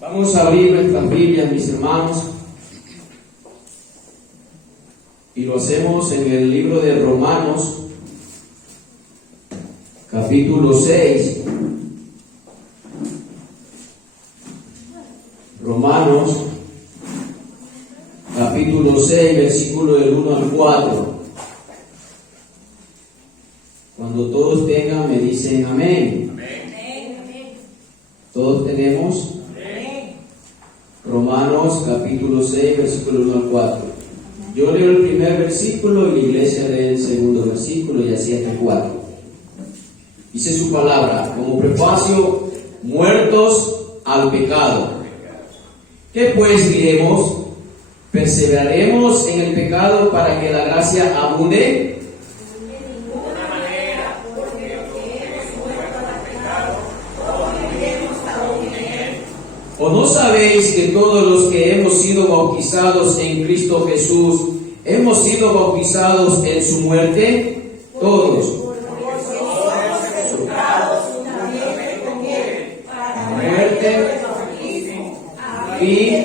Vamos a abrir nuestras Biblias, mis hermanos, y lo hacemos en el libro de Romanos, capítulo 6. Romanos, capítulo 6, versículo del 1 al 4. Cuando todos tengan, me dicen amén. Amén. ¿Todos tenemos? Romanos capítulo 6, versículo 1 al 4. Yo leo el primer versículo y la iglesia lee el segundo versículo y así hasta el 4. Dice su palabra, como prefacio, muertos al pecado. ¿Qué pues diremos? ¿Perseveraremos en el pecado para que la gracia abunde? ¿O no sabéis que todos los que hemos sido bautizados en Cristo Jesús, hemos sido bautizados en su muerte? Todos. Muerte y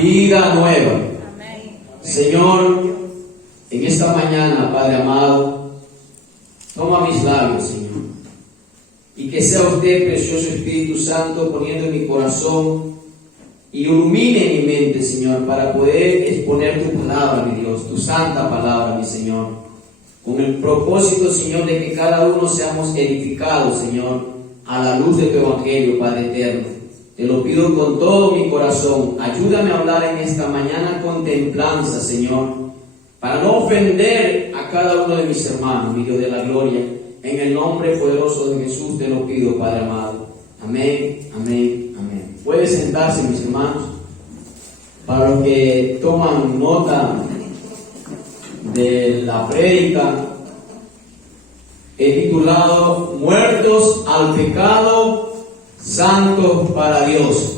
vida nueva. Señor, en esta mañana, Padre amado, toma mis labios, Señor, y que sea usted, precioso Espíritu Santo, poniendo en mi corazón y ilumine mi mente, Señor, para poder exponer tu palabra, mi Dios, tu santa palabra, mi Señor, con el propósito, Señor, de que cada uno seamos edificados, Señor, a la luz de tu Evangelio, Padre eterno. Te lo pido con todo mi corazón. Ayúdame a hablar en esta mañana con templanza, Señor, para no ofender a cada uno de mis hermanos, mi Dios de la gloria. En el nombre poderoso de Jesús te lo pido, Padre amado. Amén, amén, amén. Pueden sentarse, mis hermanos. Para los que toman nota de la prédica, he titulado Muertos al pecado, santos para Dios.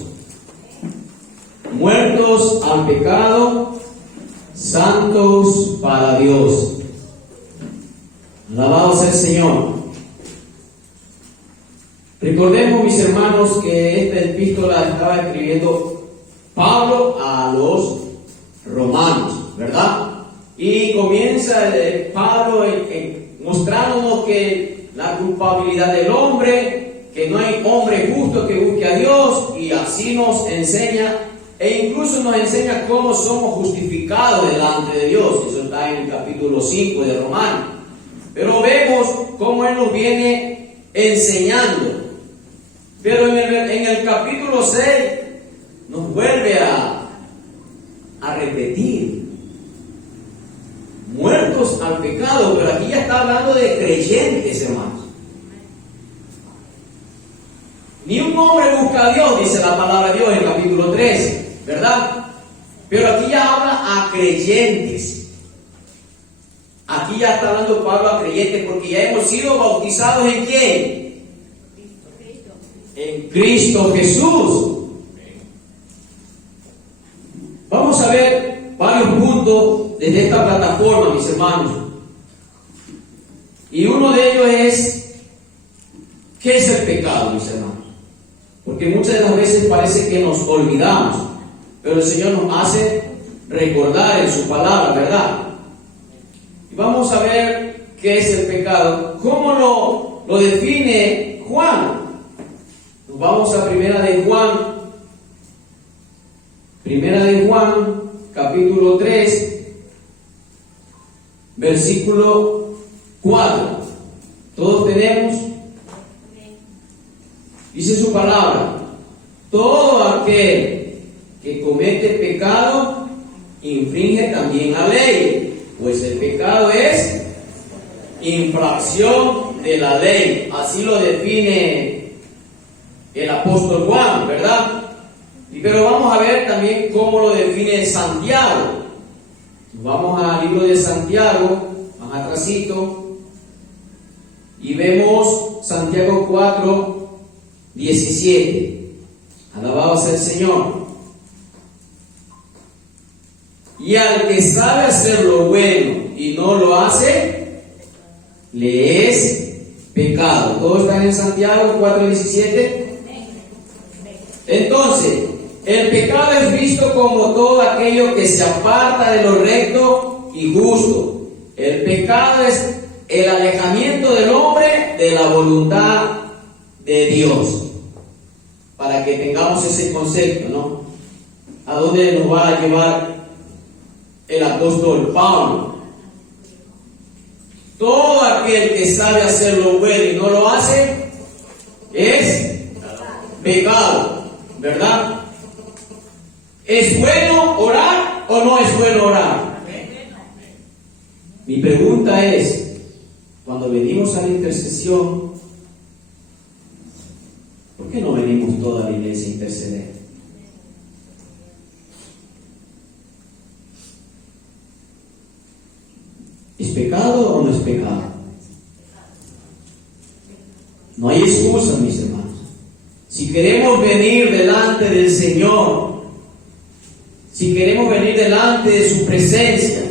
Muertos al pecado, santos para Dios. Alabado sea el Señor. Recordemos, mis hermanos, que esta epístola estaba escribiendo Pablo a los romanos, ¿verdad? Y comienza Pablo mostrándonos que la culpabilidad del hombre, que no hay hombre justo que busque a Dios, y así nos enseña. E incluso nos enseña cómo somos justificados delante de Dios. Eso está en el capítulo 5 de Romanos. Pero vemos cómo Él nos viene enseñando. Pero en el capítulo 6 nos vuelve a repetir. Muertos al pecado. Pero aquí ya está hablando de creyentes, hermanos. Ni un hombre busca a Dios, dice la palabra de Dios en el capítulo 13. ¿Verdad? Pero aquí ya habla a creyentes. Aquí ya está hablando Pablo a creyentes, porque ya hemos sido bautizados ¿en quién? En Cristo Jesús. Vamos a ver varios puntos desde esta plataforma, mis hermanos. Y uno de ellos es, ¿qué es el pecado, mis hermanos? Porque muchas de las veces parece que nos olvidamos. Pero el Señor nos hace recordar en su palabra, ¿verdad? Y vamos a ver qué es el pecado. ¿Cómo lo define Juan? Nos vamos a Primera de Juan, capítulo 3, versículo 4. ¿Todos tenemos? Dice su palabra: todo aquel que comete pecado infringe también la ley, pues el pecado es infracción de la ley. Así lo define el apóstol Juan, ¿verdad? Pero vamos a ver también cómo lo define Santiago. Vamos al libro de Santiago, más atrasito, y vemos Santiago 4, 17. Alabado sea el Señor. Y al que sabe hacer lo bueno y no lo hace, le es pecado. ¿Todos están en Santiago 4:17? Entonces, el pecado es visto como todo aquello que se aparta de lo recto y justo. El pecado es el alejamiento del hombre de la voluntad de Dios. Para que tengamos ese concepto, ¿no? ¿A dónde nos va a llevar el apóstol Pablo? Todo aquel que sabe hacer lo bueno y no lo hace es pecado, ¿verdad? ¿Es bueno orar o no es bueno orar? Mi pregunta es, cuando venimos a la intercesión, ¿por qué no venimos toda la iglesia a interceder? ¿Es pecado o no es pecado? No hay excusa, mis hermanos. Si queremos venir delante del Señor, si queremos venir delante de su presencia,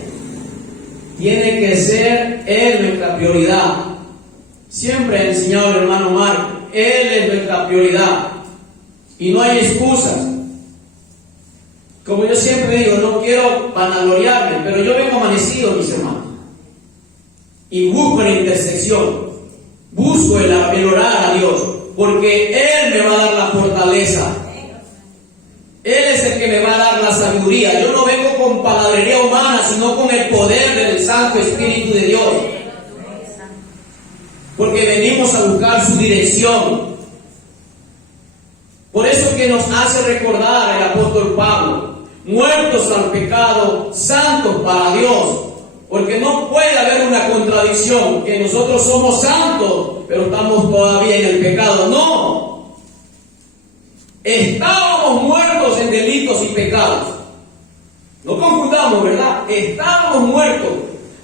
tiene que ser Él nuestra prioridad. Siempre ha enseñado el hermano Marco, Él es nuestra prioridad. Y no hay excusas. Como yo siempre digo, no quiero vanagloriarme, pero yo vengo amanecido, mis hermanos. Y busco la intersección, busco el orar a Dios, porque Él me va a dar la fortaleza. Él es el que me va a dar la sabiduría. Yo no vengo con palabrería humana, sino con el poder del Santo Espíritu de Dios. Porque venimos a buscar su dirección. Por eso que nos hace recordar el apóstol Pablo, muertos al pecado, santos para Dios. Porque no puede haber una contradicción, que nosotros somos santos, pero estamos todavía en el pecado. No. Estábamos muertos en delitos y pecados. No confundamos, ¿verdad? Estábamos muertos.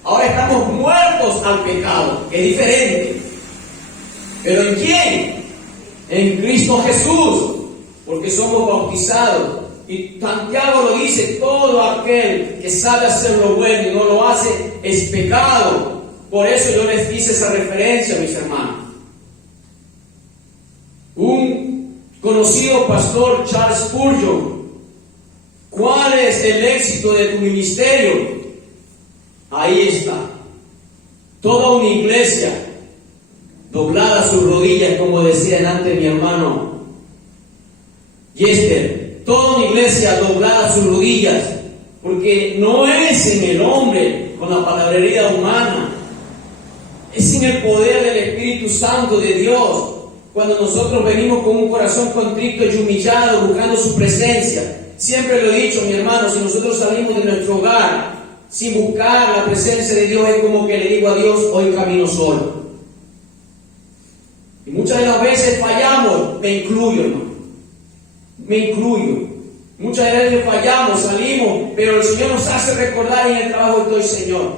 Ahora estamos muertos al pecado. Es diferente. ¿Pero en quién? En Cristo Jesús. Porque somos bautizados. Y Santiago lo dice, todo aquel que sabe hacer lo bueno y no lo hace es pecado. Por eso yo les hice esa referencia, mis hermanos. Un conocido pastor, Charles Spurgeon, ¿cuál es el éxito de tu ministerio? Ahí está. Toda una iglesia doblada a sus rodillas, como decía delante mi hermano Yester. Toda una iglesia doblada a sus rodillas, porque no es en el hombre con la palabrería humana, es en el poder del Espíritu Santo de Dios. Cuando nosotros venimos con un corazón contrito y humillado, buscando su presencia. Siempre lo he dicho, mi hermano, si nosotros salimos de nuestro hogar sin buscar la presencia de Dios, es como que le digo a Dios, hoy camino solo. Y muchas de las veces fallamos, me incluyo, hermano. Me incluyo. Muchas veces fallamos, salimos, pero el Señor nos hace recordar en el trabajo estoy, Señor.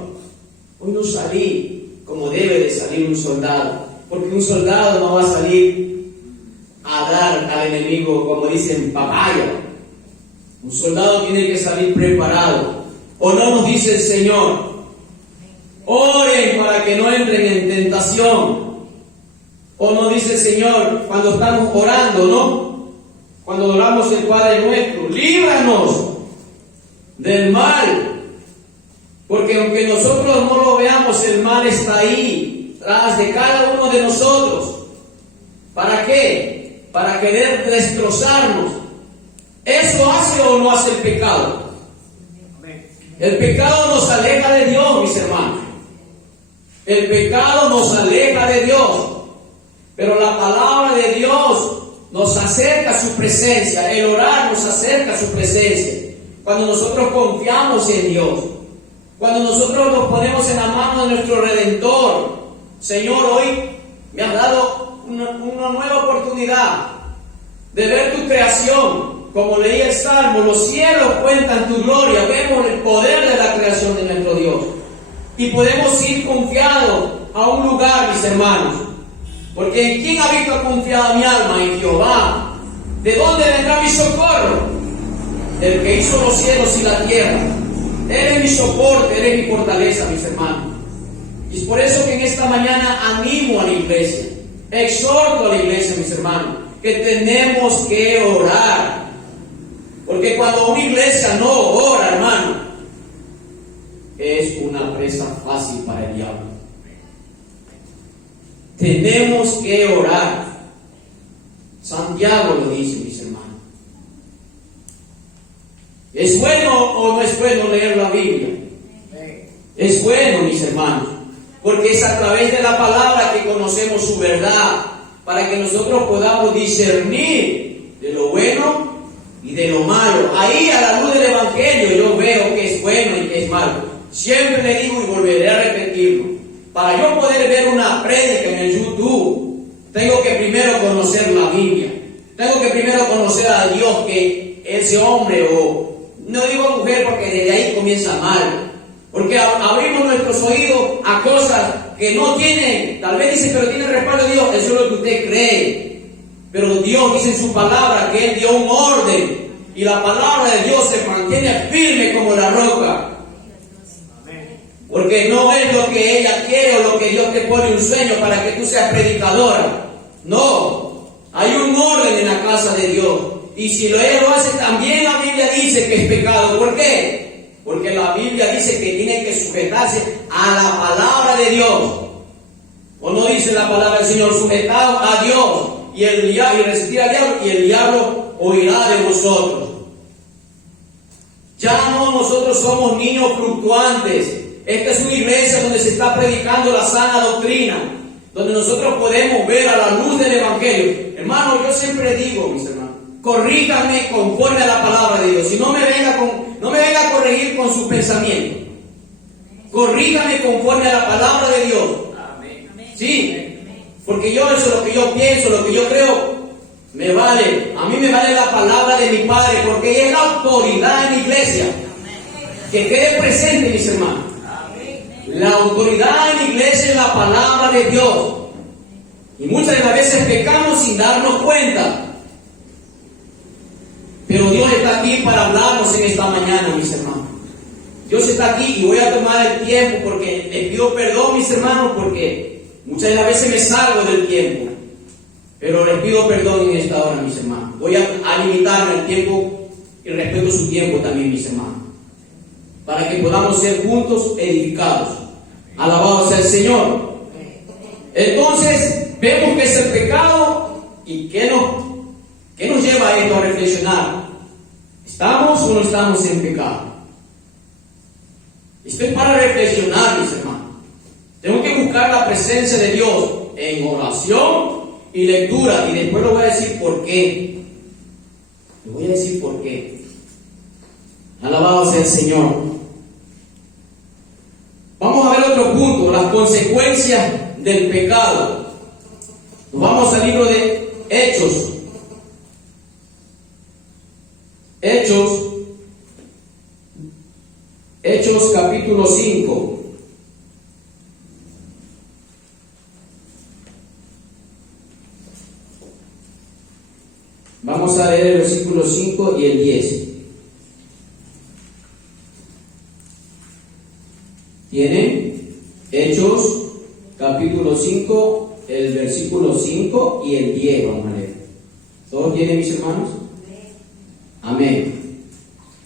Hoy no salí como debe de salir un soldado, porque un soldado no va a salir a dar al enemigo, como dicen, papaya. Un soldado tiene que salir preparado. ¿O no nos dice el Señor? Oren para que no entren en tentación. ¿O no dice el Señor cuando estamos orando, no? Cuando oramos el Padre Nuestro, líbranos del mal. Porque aunque nosotros no lo veamos, el mal está ahí, tras de cada uno de nosotros. ¿Para qué? Para querer destrozarnos. ¿Eso hace o no hace el pecado? El pecado nos aleja de Dios, mis hermanos. El pecado nos aleja de Dios. Pero la palabra de Dios nos acerca a su presencia. El orar nos acerca a su presencia. Cuando nosotros confiamos en Dios. Cuando nosotros nos ponemos en la mano de nuestro Redentor. Señor, hoy me has dado una nueva oportunidad de ver tu creación. Como leí el Salmo, los cielos cuentan tu gloria. Vemos el poder de la creación de nuestro Dios. Y podemos ir confiados a un lugar, mis hermanos. Porque ¿en quién ha visto confiada mi alma? En Jehová. ¿De dónde vendrá mi socorro? Del que hizo los cielos y la tierra. Él es mi soporte, Él es mi fortaleza, mis hermanos. Y es por eso que en esta mañana animo a la iglesia, exhorto a la iglesia, mis hermanos, que tenemos que orar. Porque cuando una iglesia no ora, hermano, es una presa fácil para el diablo. Tenemos que orar. Santiago lo dice, mis hermanos. ¿Es bueno o no es bueno leer la Biblia? Es bueno, mis hermanos, porque es a través de la palabra que conocemos su verdad, para que nosotros podamos discernir de lo bueno y de lo malo. Ahí, a la luz del Evangelio, yo veo que es bueno y que es malo. Siempre le digo y volveré a repetirlo. Para yo poder ver una prédica en el YouTube, tengo que primero conocer la Biblia. Tengo que primero conocer a Dios, que ese hombre, o no digo mujer porque desde ahí comienza mal. Porque abrimos nuestros oídos a cosas que no tienen, tal vez dice, pero tiene respaldo de Dios. Eso es lo que usted cree. Pero Dios dice en su palabra que Él dio un orden. Y la palabra de Dios se mantiene firme como la roca. Porque no es lo que ella quiere o lo que Dios te pone un sueño para que tú seas predicadora. No, hay un orden en la casa de Dios. Y si ella lo hace, también la Biblia dice que es pecado. ¿Por qué? Porque la Biblia dice que tiene que sujetarse a la palabra de Dios. ¿O no dice la palabra del Señor? Sujetados a Dios y resistir al diablo, y el diablo oirá de vosotros. Ya no nosotros somos niños fluctuantes. Esta es una iglesia donde se está predicando la sana doctrina, donde nosotros podemos ver a la luz del Evangelio. Hermano, yo siempre digo, mis hermanos, corríjame conforme a la palabra de Dios. Si no me venga a corregir con sus pensamientos. Corríjame conforme a la palabra de Dios. Sí, porque yo eso es lo que yo pienso, lo que yo creo, me vale. A mí me vale la palabra de mi Padre, porque ella es la autoridad en la iglesia. Que quede presente, mis hermanos. La autoridad en la iglesia es la palabra de Dios. Y muchas de las veces pecamos sin darnos cuenta. Pero Dios está aquí para hablarnos en esta mañana, mis hermanos. Dios está aquí y voy a tomar el tiempo porque les pido perdón, mis hermanos, porque muchas de las veces me salgo del tiempo. Pero les pido perdón en esta hora, mis hermanos. Voy a limitarme el tiempo y respeto su tiempo también, mis hermanos, para que podamos ser juntos edificados. Alabado sea el Señor. Entonces, vemos que es el pecado y ¿qué nos lleva a esto a reflexionar? ¿Estamos o no estamos en pecado? Esto es para reflexionar, mis hermanos. Tengo que buscar la presencia de Dios en oración y lectura, y después lo voy a decir por qué. Le voy a decir por qué. Alabado sea el Señor. Vamos a ver otro punto, las consecuencias del pecado. Nos vamos al libro de Hechos. Hechos capítulo 5. Vamos a leer el versículo 5 y el 10. ¿Tienen? Hechos capítulo 5, el versículo 5 y el 10. Vamos a leer. ¿Todos tienen, mis hermanos? Amén.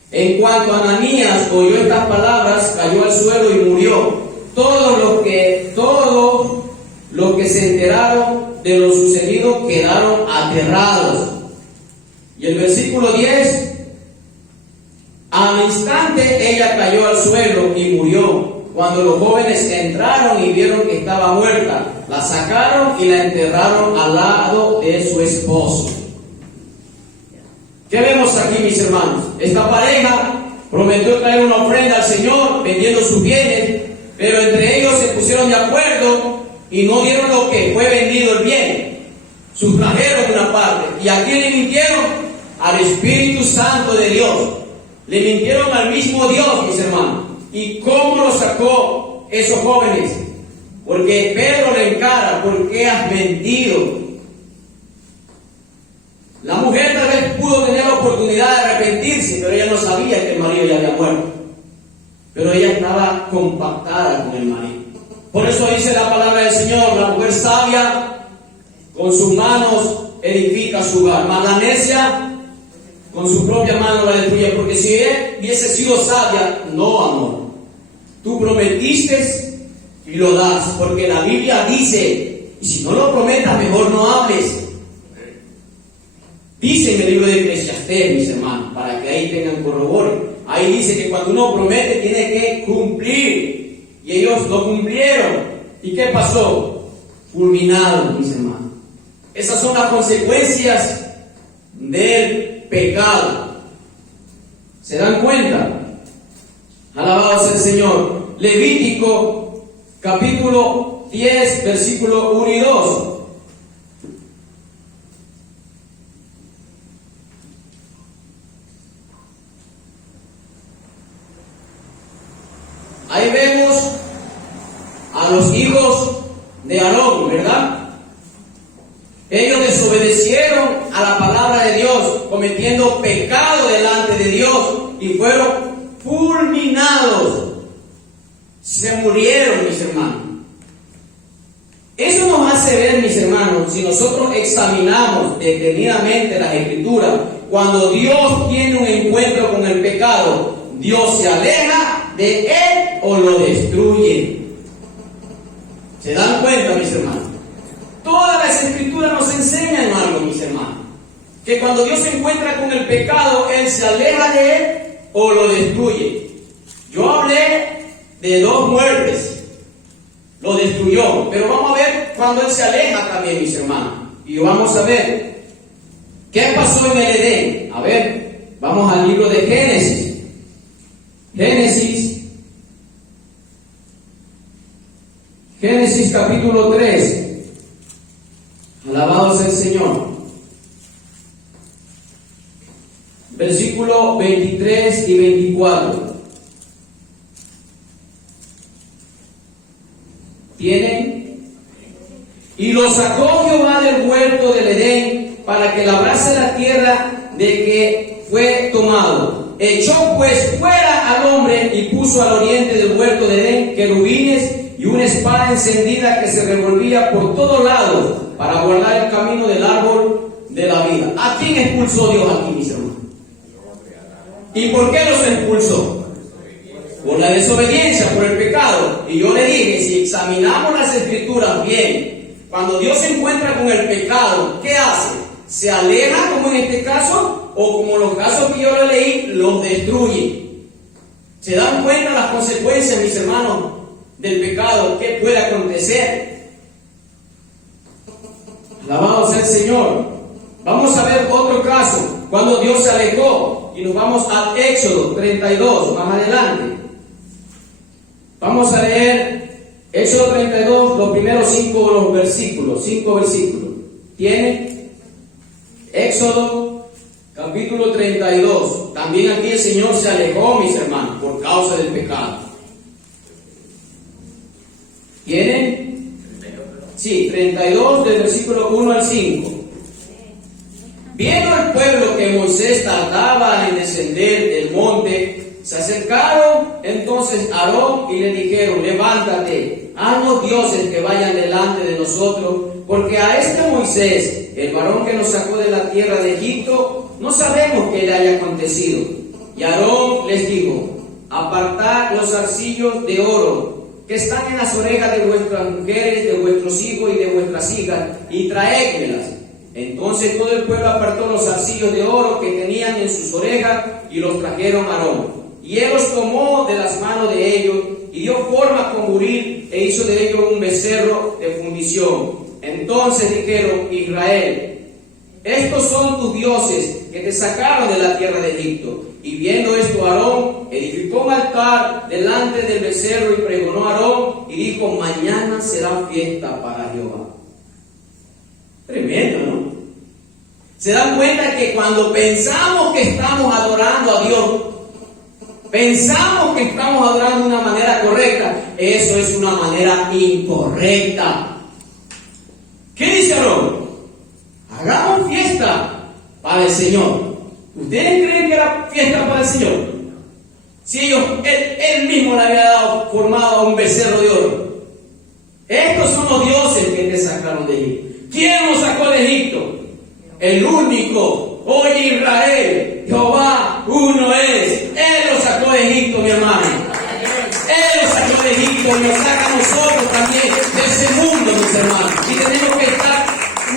En cuanto a Ananías oyó estas palabras, cayó al suelo y murió. Todos los que se enteraron de lo sucedido quedaron aterrados. Y el versículo 10, al instante ella cayó al suelo y murió. Cuando los jóvenes entraron y vieron que estaba muerta, la sacaron y la enterraron al lado de su esposo. ¿Qué vemos aquí, mis hermanos? Esta pareja prometió traer una ofrenda al Señor vendiendo sus bienes, pero entre ellos se pusieron de acuerdo y no dieron lo que fue vendido el bien. Sustrajeron una parte. ¿Y a quién le mintieron? Al Espíritu Santo de Dios. Le mintieron al mismo Dios, mis hermanos. ¿Y cómo lo sacó esos jóvenes? Porque Pedro le encara: ¿por qué has mentido? La mujer tal vez pudo tener la oportunidad de arrepentirse, pero ella no sabía que el marido ya había muerto. Pero ella estaba compactada con el marido. Por eso dice la palabra del Señor: la mujer sabia con sus manos edifica su hogar, mas la necia con su propia mano la destruye. Porque si él hubiese sido sabia, no, amor, tú prometiste y lo das, porque la Biblia dice, y si no lo prometas, mejor no hables. Dice en el libro de Eclesiastés, mis hermanos, para que ahí tengan corrobore. Ahí dice que cuando uno promete tiene que cumplir, y ellos lo cumplieron. ¿Y qué pasó? Fulminados, mis hermanos. Esas son las consecuencias del pecado. ¿Se dan cuenta? Alabado sea el Señor. Levítico capítulo 10, versículo 1 y 2. Ahí vemos a los hijos de Aarón, ¿verdad? Ellos desobedecieron a la palabra de Dios, cometiendo pecado delante de Dios, y fueron fulminados. Se murieron, mis hermanos. Eso nos hace ver, mis hermanos, si nosotros examinamos detenidamente las Escrituras, cuando Dios tiene un encuentro con el pecado, Dios se aleja de él o lo destruye. ¿Se dan cuenta, mis hermanos? Todas las Escrituras nos enseñan algo, mis hermanos, que cuando Dios se encuentra con el pecado, Él se aleja de él o lo destruye. Yo hablé de 2 muertes, lo destruyó, pero vamos a ver cuando Él se aleja también, mis hermanos, y vamos a ver qué pasó en el Edén. A ver, vamos al libro de Génesis. Génesis capítulo 3. Alabado sea el Señor. Versículo 23 y 24. ¿Tienen? Y lo sacó Jehová del huerto del Edén para que labrase la tierra de que fue tomado. Echó pues fuera al hombre y puso al oriente del huerto de Edén querubines y una espada encendida que se revolvía por todos lados para guardar el camino del árbol de la vida. ¿A quién expulsó Dios aquí, mis hermanos? ¿Y por qué los expulsó? Por la desobediencia, por el pecado. Y yo le dije, si examinamos las Escrituras bien, cuando Dios se encuentra con el pecado, ¿qué hace? ¿Se aleja, como en este caso? ¿O como los casos que yo le leí, los destruye? ¿Se dan cuenta las consecuencias, mis hermanos, del pecado? ¿Qué puede acontecer? Alabado sea el Señor. Vamos a ver otro caso, cuando Dios se alejó, y nos vamos al Éxodo 32, más adelante. Vamos a leer Éxodo 32, los primeros 5 versículos. ¿Tiene? Éxodo capítulo 32. También aquí el Señor se alejó, mis hermanos, por causa del pecado. ¿Tienen? Sí, 32 del versículo 1 al 5. Viendo el pueblo que Moisés tardaba en descender del monte, se acercaron entonces a Aarón y le dijeron: levántate, haznos dioses que vayan delante de nosotros, porque a este Moisés, el varón que nos sacó de la tierra de Egipto, no sabemos qué le haya acontecido. Y Aarón les dijo: apartad los zarcillos de oro que están en las orejas de vuestras mujeres, de vuestros hijos y de vuestras hijas, y traédmelas. Entonces todo el pueblo apartó los zarcillos de oro que tenían en sus orejas y los trajeron a Aarón. Y él los tomó de las manos de ellos y dio forma con buril e hizo de ellos un becerro de fundición. Entonces dijeron: Israel, estos son tus dioses que te sacaron de la tierra de Egipto. Y viendo esto, Aarón edificó un altar delante del becerro y pregonó a Aarón y dijo: mañana será fiesta para Jehová. Tremendo, ¿no? Se dan cuenta que cuando pensamos que estamos adorando a Dios, pensamos que estamos adorando de una manera correcta, eso es una manera incorrecta. ¿Qué dice Aarón? Hagamos fiesta para el Señor. ¿Ustedes creen que era fiesta para el Señor? Si él mismo le había dado formado a un becerro de oro. mismo Dios el que te sacaron de Egipto. ¿Quién nos sacó de Egipto? El único. Oye Israel, Jehová uno es. Él los sacó de Egipto, mi hermano. Él los sacó de Egipto y nos saca a nosotros también de ese mundo, mis hermanos. Y tenemos que estar,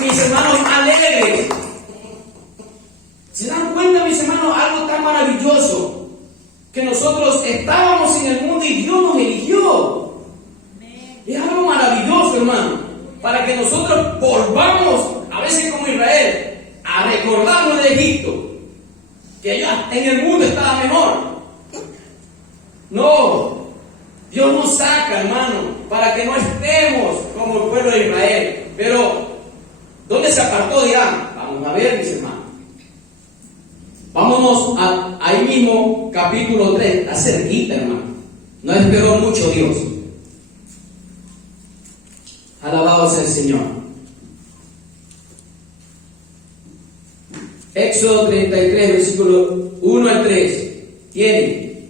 mis hermanos, alegres. ¿Se dan cuenta, mis hermanos, algo tan maravilloso? Que nosotros estábamos en el mundo y Dios nos eligió. Es algo maravilloso, hermano. Para que nosotros volvamos, a veces como Israel, a recordarnos de Egipto. Que allá en el mundo estaba mejor. No. Dios nos saca, hermano, para que no estemos como el pueblo de Israel. Pero, ¿dónde se apartó? Dirán. Vamos a ver, mis hermanos. Vámonos ahí mismo, capítulo 3. Está cerquita, hermano. No esperó mucho Dios. Alabado sea el Señor. Éxodo 33, versículo 1 al 3. ¿Tienen?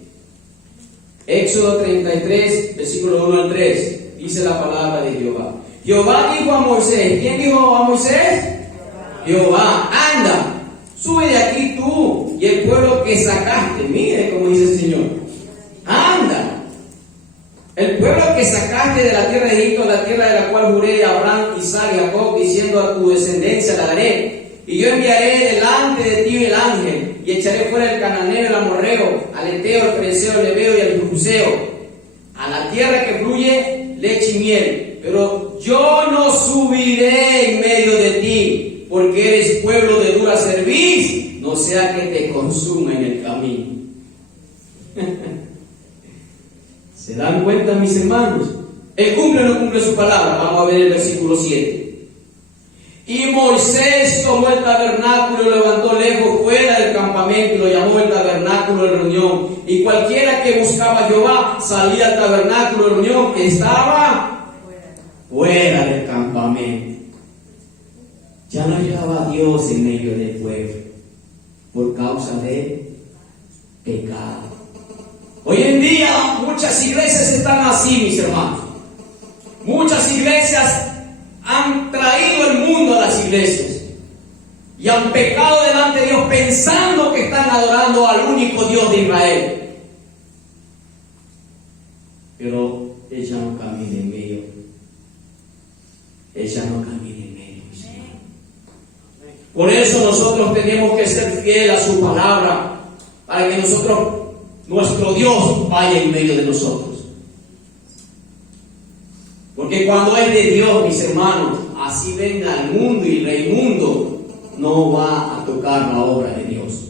Éxodo 33, versículo 1 al 3. Dice la palabra de Jehová. Jehová dijo a Moisés. ¿Quién dijo a Moisés? Jehová, anda, sube de aquí tú y el pueblo que sacaste. Mire como dice el Señor. Anda. El pueblo que sacaste de la tierra de Egipto, la tierra de la cual juré a Abraham, Isaac y Jacob, diciendo a tu descendencia la daré. Y yo enviaré delante de ti el ángel, y echaré fuera el cananeo, el amorreo, al eteo, el fereceo, el heveo y el jebuseo, a la tierra que fluye leche y miel. Pero yo no subiré en medio de ti, porque eres pueblo de dura cerviz, no sea que te consuma en el camino. ¿Se dan cuenta, mis hermanos? ¿Él cumple o no cumple su palabra? Vamos a ver el versículo 7. Y Moisés tomó el tabernáculo y lo levantó lejos fuera del campamento y lo llamó el tabernáculo de reunión. Y cualquiera que buscaba a Jehová salía al tabernáculo de reunión que estaba fuera del campamento. Ya no hallaba a Dios en medio del pueblo por causa del pecado. Hoy en día muchas iglesias están así, mis hermanos. Muchas iglesias han traído el mundo a las iglesias y han pecado delante de Dios pensando que están adorando al único Dios de Israel. Pero ella no camina en medio. Ella no camina en medio, mis hermanos. Por eso nosotros tenemos que ser fieles a su palabra, para que nuestro Dios vaya en medio de nosotros. Porque cuando es de Dios, mis hermanos, así venga el mundo y el mundo no va a tocar la obra de Dios.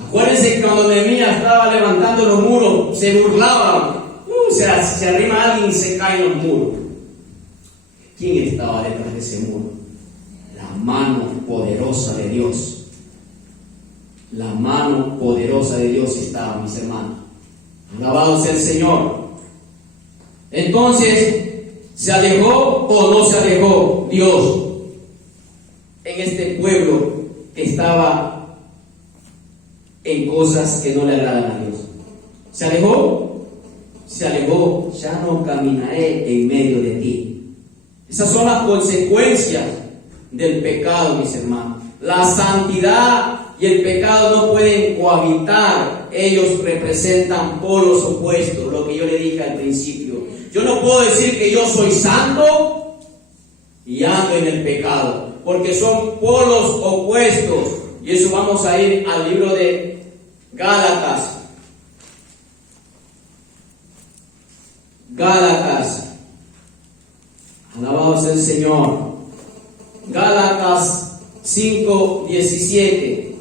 Acuérdense que cuando Nehemías estaba levantando los muros, se burlaban. Se arrima alguien y se caen los muros. ¿Quién estaba detrás de ese muro? La mano poderosa de Dios. La mano poderosa de Dios estaba, mis hermanos. Alabado sea el Señor. Entonces, ¿se alejó o no se alejó Dios en este pueblo que estaba en cosas que no le agradan a Dios? ¿Se alejó? Se alejó. Ya no caminaré en medio de ti. Esas son las consecuencias del pecado, mis hermanos. La santidad y el pecado no pueden cohabitar. Ellos representan polos opuestos, lo que yo le dije al principio. Yo no puedo decir que yo soy santo y ando en el pecado, porque son polos opuestos. Y eso vamos a ir al libro de Gálatas. Gálatas. Alabado sea el Señor. Gálatas 5:17.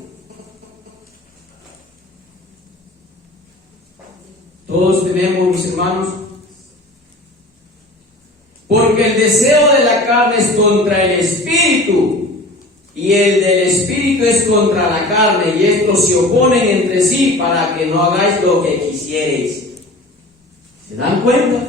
Todos tenemos, mis hermanos. Porque el deseo de la carne es contra el espíritu, y el del espíritu es contra la carne, y estos se oponen entre sí para que no hagáis lo que quisierais. ¿Se dan cuenta?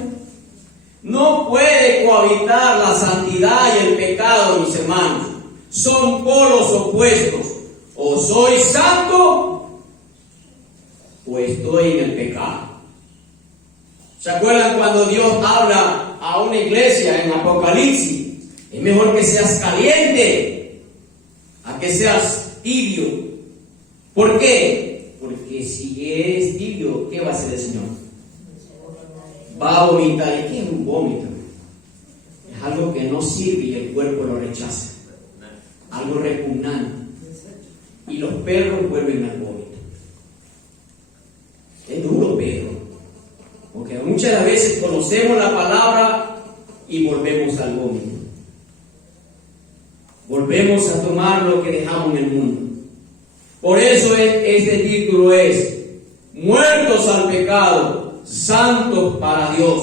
No puede cohabitar la santidad y el pecado, mis hermanos. Son polos opuestos. O soy santo o estoy en el pecado. ¿Se acuerdan cuando Dios habla a una iglesia en Apocalipsis, es mejor que seas caliente a que seas tibio. ¿Por qué? Porque si eres tibio, ¿qué va a hacer el Señor? Va a vomitar. ¿Y qué es un vómito? Es algo que no sirve y el cuerpo lo rechaza. Algo repugnante. Y los perros vuelven al vómito. Es duro, pero porque muchas veces conocemos la palabra y volvemos al vómito. Volvemos a tomar lo que dejamos en el mundo. Por eso este título es muertos al pecado, santos para Dios.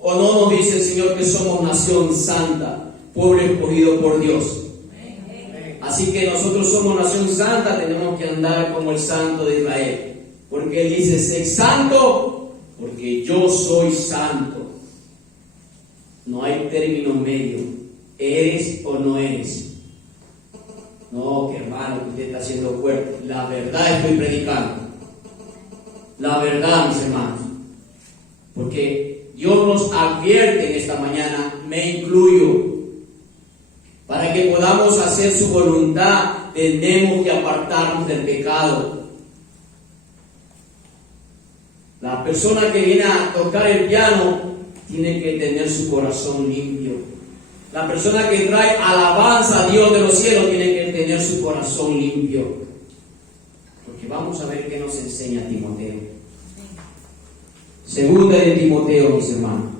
¿O no nos dice el Señor que somos nación santa, pueblo escogido por Dios? Así que nosotros somos nación santa, tenemos que andar como el santo de Israel. Porque Él dice, sé santo, porque yo soy santo. No hay término medio. ¿Eres o no eres? No, que hermano, que usted está haciendo fuerte. La verdad estoy predicando. La verdad, mis hermanos. Porque Dios nos advierte en esta mañana, me incluyo. Para que podamos hacer su voluntad, tenemos que apartarnos del pecado. La persona que viene a tocar el piano tiene que tener su corazón limpio. La persona que trae alabanza a Dios de los cielos tiene que tener su corazón limpio. Porque vamos a ver qué nos enseña Timoteo. Segunda de Timoteo, mis hermanos.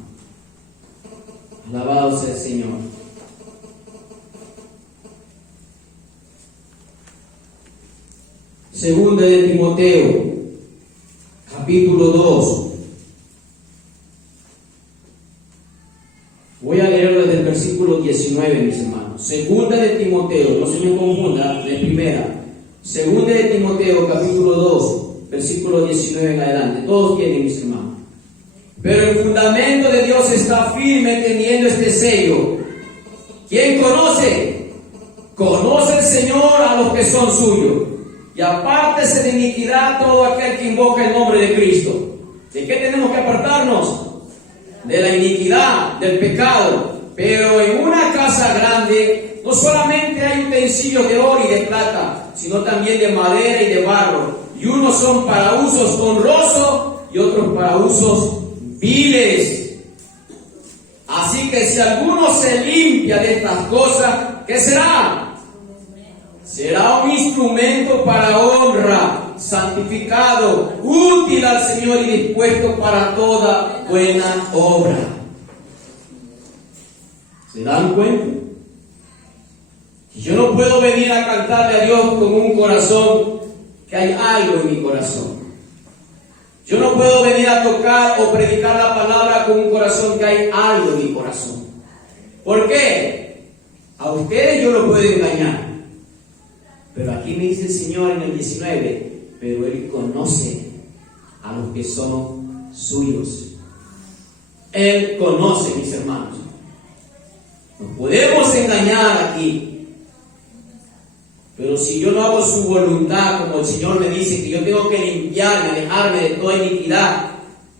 Alabado sea el Señor. Segunda de Timoteo, capítulo 2. Voy a leerlo desde el versículo 19, mis hermanos. Segunda de Timoteo, no se me confunda, de primera. Segunda de Timoteo, capítulo 2, versículo 19 en adelante. Todos tienen, mis hermanos. Pero el fundamento de Dios está firme teniendo este sello. ¿Quién conoce? Conoce el Señor a los que son suyos. Y apártese de iniquidad todo aquel que invoca el nombre de Cristo. ¿De qué tenemos que apartarnos? De la iniquidad, del pecado. Pero en una casa grande no solamente hay utensilios de oro y de plata, sino también de madera y de barro. Y unos son para usos honrosos y otros para usos viles. Así que si alguno se limpia de estas cosas, ¿qué será? Será un instrumento para honra, santificado, útil al Señor y dispuesto para toda buena obra. ¿Se dan cuenta? Yo no puedo venir a cantarle a Dios con un corazón que hay algo en mi corazón. Yo no puedo venir a tocar o predicar la palabra con un corazón que hay algo en mi corazón. ¿Por qué? A ustedes yo lo puedo engañar. Pero aquí me dice el Señor en el 19, pero Él conoce a los que son suyos. Él conoce, mis hermanos. Nos podemos engañar aquí. Pero si yo no hago su voluntad, como el Señor me dice que yo tengo que limpiarme, alejarme de toda iniquidad,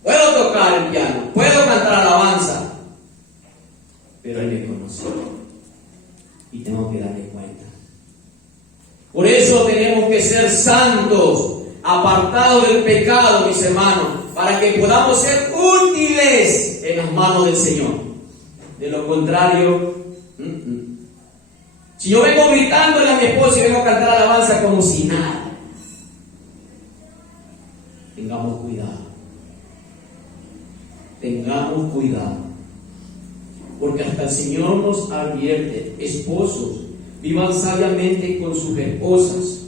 puedo tocar el piano, puedo cantar alabanza, pero Él me conoce y tengo que darle cuenta. Por eso tenemos que ser santos, apartados del pecado, mis hermanos, para que podamos ser útiles en las manos del Señor. De lo contrario, si yo vengo gritándole a mi esposa y vengo a cantar alabanza como si nada, tengamos cuidado. Tengamos cuidado. Porque hasta el Señor nos advierte, esposos, vivan sabiamente con sus esposas.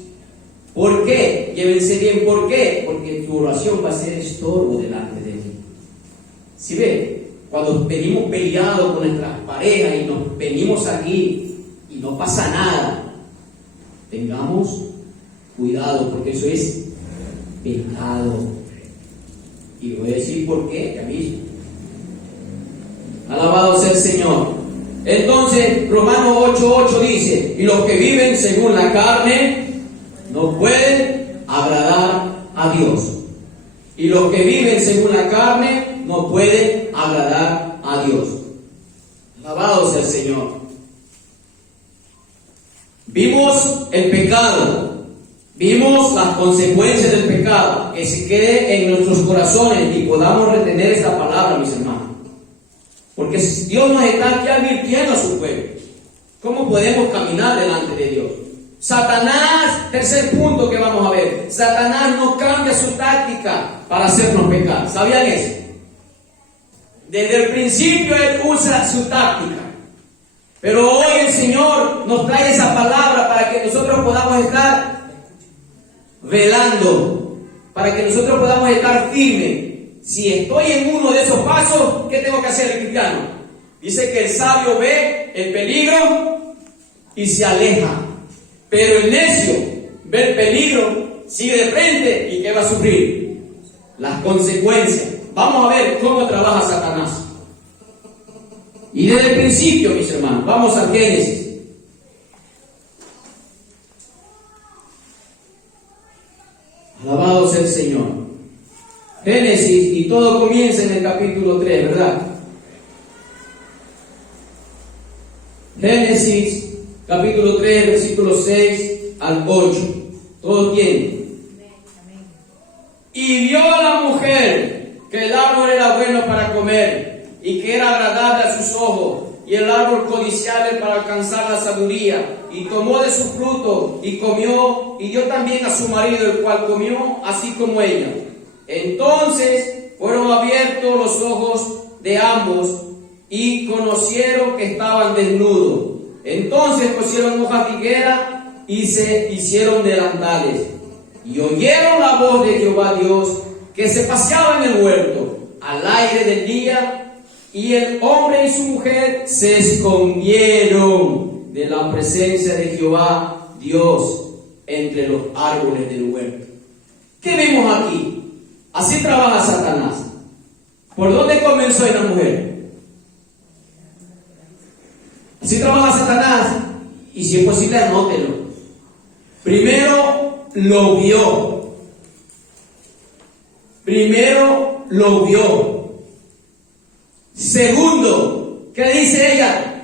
¿Por qué? Llévense bien. ¿Por qué? Porque tu oración va a ser estorbo delante de Él. ¿Sí ve? Cuando venimos peleados con nuestras parejas y nos venimos aquí y no pasa nada, tengamos cuidado, porque eso es pecado. Y voy a decir por qué, ya mismo. Alabado sea el Señor. Entonces, Romanos 8:8 dice, y los que viven según la carne no pueden agradar a Dios. Y los que viven según la carne no pueden agradar a Dios. Alabado sea el Señor. Vimos el pecado, vimos las consecuencias del pecado, que se quede en nuestros corazones y podamos retener esta palabra, mis hermanos. Porque Dios nos está aquí advirtiendo a su pueblo. ¿Cómo podemos caminar delante de Dios? Satanás, tercer punto que vamos a ver, Satanás no cambia su táctica para hacernos pecar. ¿Sabían eso? Desde el principio él usa su táctica. Pero hoy el Señor nos trae esa palabra para que nosotros podamos estar velando, para que nosotros podamos estar firmes. Si estoy en uno de esos pasos, ¿qué tengo que hacer el cristiano? Dice que el sabio ve el peligro y se aleja. Pero el necio ve el peligro, sigue de frente y ¿qué va a sufrir? Las consecuencias. Vamos a ver cómo trabaja Satanás. Y desde el principio, mis hermanos, vamos a Génesis. Alabado sea el Señor. Génesis, y todo comienza en el capítulo 3, ¿verdad? Génesis, capítulo 3, versículos 6 al 8. Todos tienen. Y vio a la mujer que el árbol era bueno para comer y que era agradable a sus ojos, y el árbol codiciable para alcanzar la sabiduría, y tomó de su fruto y comió, y dio también a su marido, el cual comió así como ella. Entonces fueron abiertos los ojos de ambos y conocieron que estaban desnudos. Entonces pusieron hojas de higuera y se hicieron delantales. Y oyeron la voz de Jehová Dios que se paseaba en el huerto al aire del día, y el hombre y su mujer se escondieron de la presencia de Jehová Dios entre los árboles del huerto. ¿Qué vemos aquí? Así trabaja Satanás. ¿Por dónde comenzó en la mujer? Así trabaja Satanás. Y si es posible, anótelo. Primero lo vio. Primero lo vio. Segundo, ¿qué dice ella?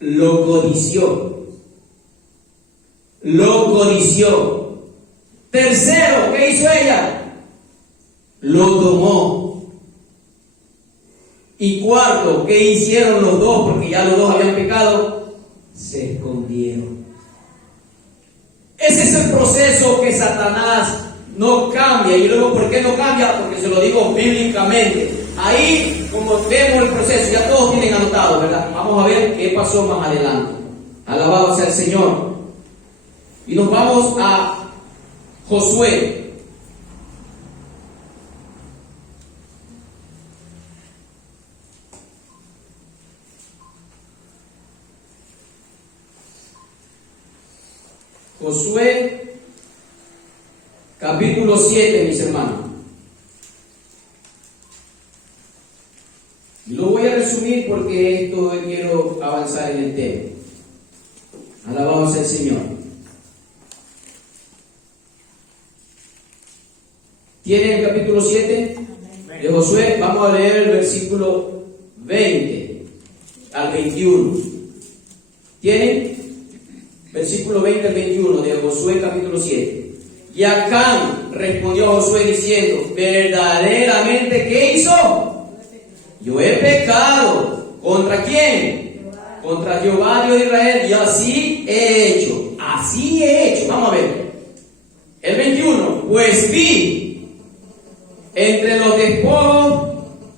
Lo codició. Lo codició. Tercero, ¿qué hizo ella? Lo tomó. Y cuarto, ¿qué hicieron los dos? Porque ya los dos habían pecado. Se escondieron. Ese es el proceso que Satanás no cambia. Y luego, ¿por qué no cambia? Porque se lo digo bíblicamente. Ahí, como vemos el proceso, ya todos tienen anotado, ¿verdad? Vamos a ver qué pasó más adelante. Alabado sea el Señor. Y nos vamos a Josué. Josué, capítulo 7, mis hermanos. Y lo voy a resumir porque esto quiero avanzar en el tema. Alabado sea el Señor. ¿Tienen el capítulo 7 de Josué? Vamos a leer el versículo 20 al 21. ¿Tienen? Versículo 20 al 21 de Josué capítulo 7. Y Acán respondió a Josué diciendo: verdaderamente, ¿qué hizo? Yo he pecado. ¿Contra quién? Contra Jehová Dios de Israel, y así he hecho. Así he hecho. Vamos a ver. El 21. Pues vi entre los despojos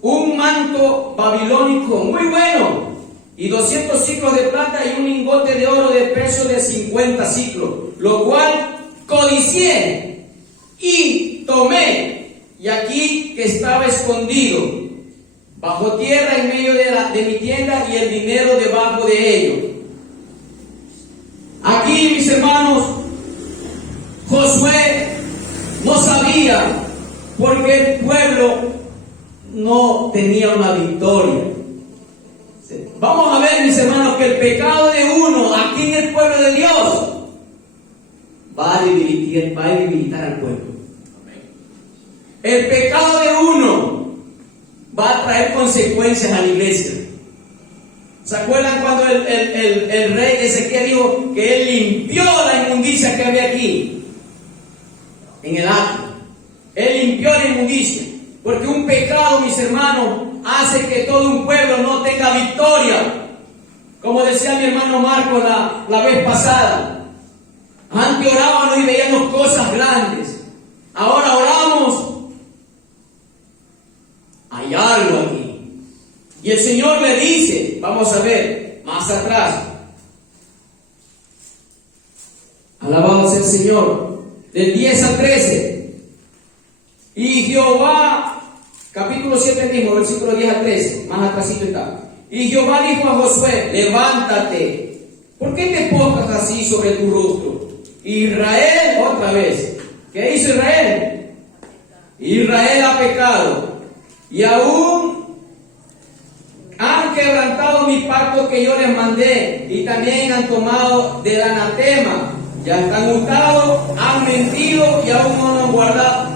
un manto babilónico muy bueno, y 200 ciclos de plata, y un lingote de oro de peso de 50 ciclos, lo cual codicié y tomé, y aquí que estaba escondido bajo tierra en medio de mi tienda, y el dinero debajo de ello. Aquí, mis hermanos, Josué no sabía, porque el pueblo no tenía una victoria. Vamos a ver, mis hermanos, que el pecado de uno aquí en el pueblo de Dios va a debilitar al pueblo. El pecado de uno va a traer consecuencias a la iglesia. ¿Se acuerdan cuando el rey Ezequiel dijo que él limpió la inmundicia que había aquí? En el atrio. Él limpió la inmundicia. Porque un pecado, mis hermanos, hace que todo un pueblo no tenga victoria. Como decía mi hermano Marco la vez pasada. Antes orábamos y veíamos cosas grandes. Ahora oramos. Hay algo aquí. Y el Señor le dice, vamos a ver más atrás. Alabado sea el Señor. Del 10 al 13. Y Jehová, capítulo 7 mismo, versículo 10 al 13, más atrásito está. Y Jehová dijo a Josué, levántate. ¿Por qué te postas así sobre tu rostro? Israel, otra vez. ¿Qué hizo Israel? Israel ha pecado. Y aún han quebrantado mi pacto que yo les mandé. Y también han tomado del anatema. Ya están hurtados, han mentido y aún no han guardado.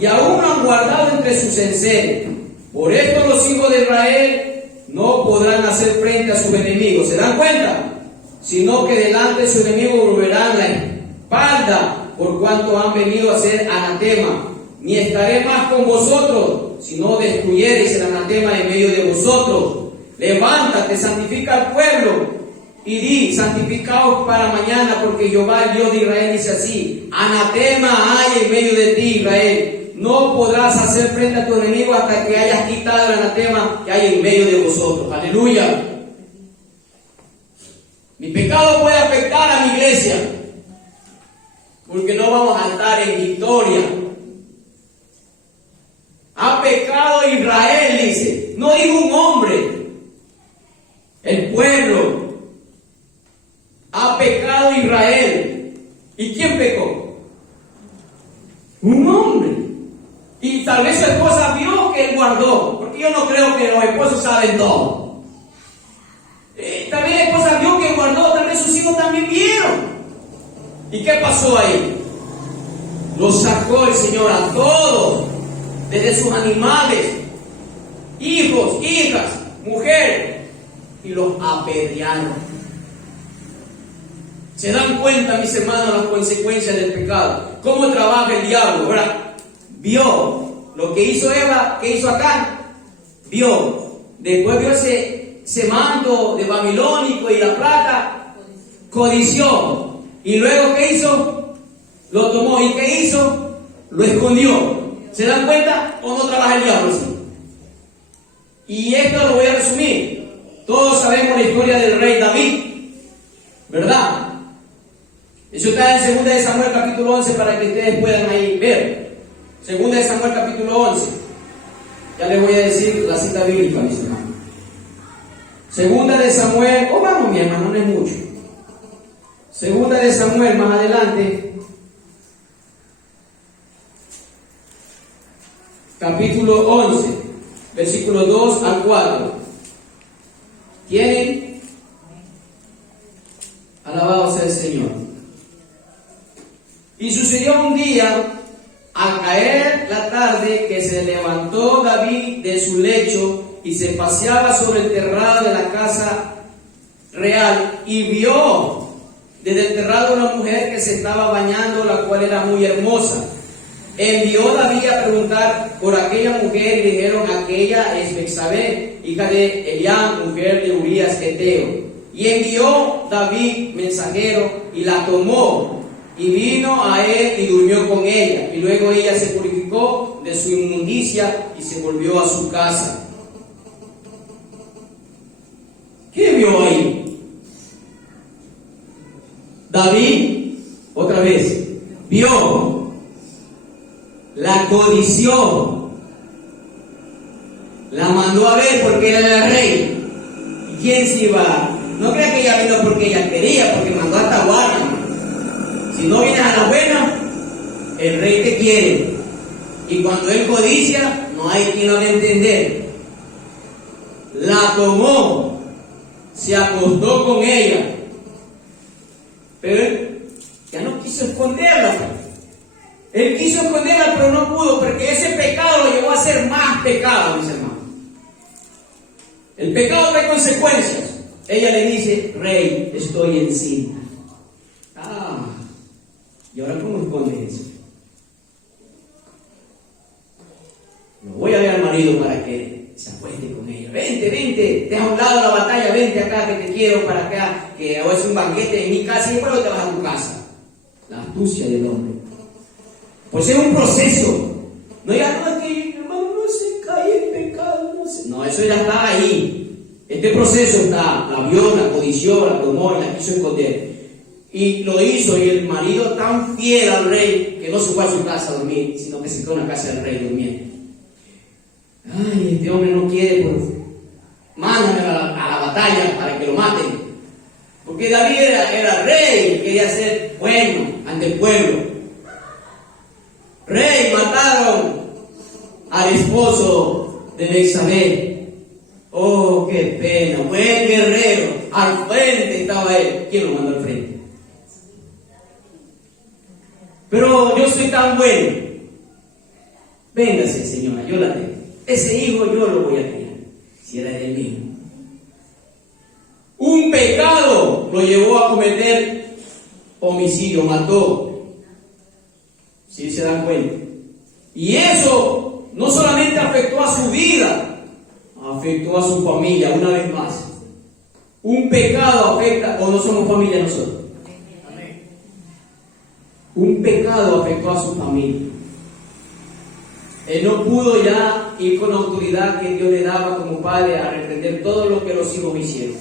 Y aún no han guardado entre sus enseres. Por esto los hijos de Israel no podrán hacer frente a sus enemigos. ¿Se dan cuenta? Sino que delante de sus enemigos volverán la espalda, por cuanto han venido a ser anatema. Ni estaré más con vosotros, sino destruyereis el anatema en medio de vosotros. Levántate, santifica al pueblo, y di, santificaos para mañana, porque Jehová, el Dios de Israel, dice así: anatema hay en medio de ti, Israel. No podrás hacer frente a tu enemigo hasta que hayas quitado el anatema que hay en medio de vosotros. Aleluya. Mi pecado puede afectar a mi iglesia, porque no vamos a estar en victoria. Ha pecado Israel, dice. No dijo un hombre. El pueblo. Ha pecado Israel. ¿Y quién pecó? Un hombre. Y tal vez su esposa vio que él guardó, porque yo no creo que los esposos saben todo. Tal vez la esposa vio que guardó, tal vez sus hijos también vieron. ¿Y qué pasó ahí? Los sacó el Señor a todos, desde sus animales, hijos, hijas, mujeres, y los apedrearon. ¿Se dan cuenta, mis hermanos, las consecuencias del pecado? ¿Cómo trabaja el diablo? ¿Verdad? Vio lo que hizo Eva, que hizo Acán, vio. Después vio ese manto de babilónico y la plata, codició. Y luego, ¿qué hizo? Lo tomó. ¿Y qué hizo? Lo escondió. ¿Se dan cuenta o no trabaja el diablo así? Y esto lo voy a resumir. Todos sabemos la historia del rey David, ¿verdad? Eso está en 2 de Samuel capítulo 11 para que ustedes puedan ahí ver. 2 de Samuel capítulo 11. Ya les voy a decir la cita bíblica, mis hermanos. 2 de Samuel, vamos mi hermano, no es mucho. 2 de Samuel, más adelante, capítulo 11, versículos 2 al 4. ¿Tienen? Alabado sea el Señor. Y sucedió un día, al caer la tarde, que se levantó David de su lecho y se paseaba sobre el terrado de la casa real, y vio desde el terrado una mujer que se estaba bañando, la cual era muy hermosa. Envió David a preguntar por aquella mujer, y dijeron: aquella es Betsabé, hija de Eliam, mujer de Urías Eteo. Y envió David mensajero, y la tomó, y vino a él y durmió con ella. Y luego ella se purificó de su inmundicia y se volvió a su casa. ¿Qué vio ahí? David, otra vez, vio, la codició, la mandó a ver porque era el rey. ¿Y quién se iba? No crea que ella vino porque ella quería, porque mandó hasta guardia. Si no vienes a la buena, el rey te quiere. Y cuando él codicia, no hay quien lo haga entender. La tomó, se acostó con ella, pero él ya no quiso esconderla. Él quiso esconderla, pero no pudo, porque ese pecado lo llevó a ser más pecado, mis hermanos. El pecado trae consecuencias. ella le dice: rey, estoy encinta. ¿Y ahora cómo esconde eso? No voy a ver al marido para que se acueste con ella. Vente, deja a un lado la batalla, vente acá que te quiero para acá, que hoy es un banquete en mi casa y luego te vas a tu casa. La astucia del hombre. Pues es un proceso. No ya no es que hermano no se cae en pecado, no sé. No, eso ya está ahí. Este proceso está, la vio, la codició, la tomó y la quiso esconder. Y lo hizo, y el marido tan fiel al rey que no se fue a su casa a dormir, sino que se quedó en la casa del rey durmiendo. Ay, este hombre no quiere, pues mándame a la batalla para que lo maten. Porque David era rey, quería ser bueno ante el pueblo. Rey, mataron al esposo de Betsabé. Oh, qué pena, buen guerrero. Al frente estaba él. ¿Quién lo mandó al frente? Pero yo soy tan bueno. Véngase, señora, yo la tengo. Ese hijo yo lo voy a criar, si era del mío. Un pecado lo llevó a cometer homicidio, mató. ¿Sí se dan cuenta? Y eso no solamente afectó a su vida, afectó a su familia una vez más. Un pecado afecta, o no somos familia nosotros. Un pecado afectó a su familia. Él no pudo ya ir con la autoridad que Dios le daba como padre a reprender todo lo que los hijos hicieron.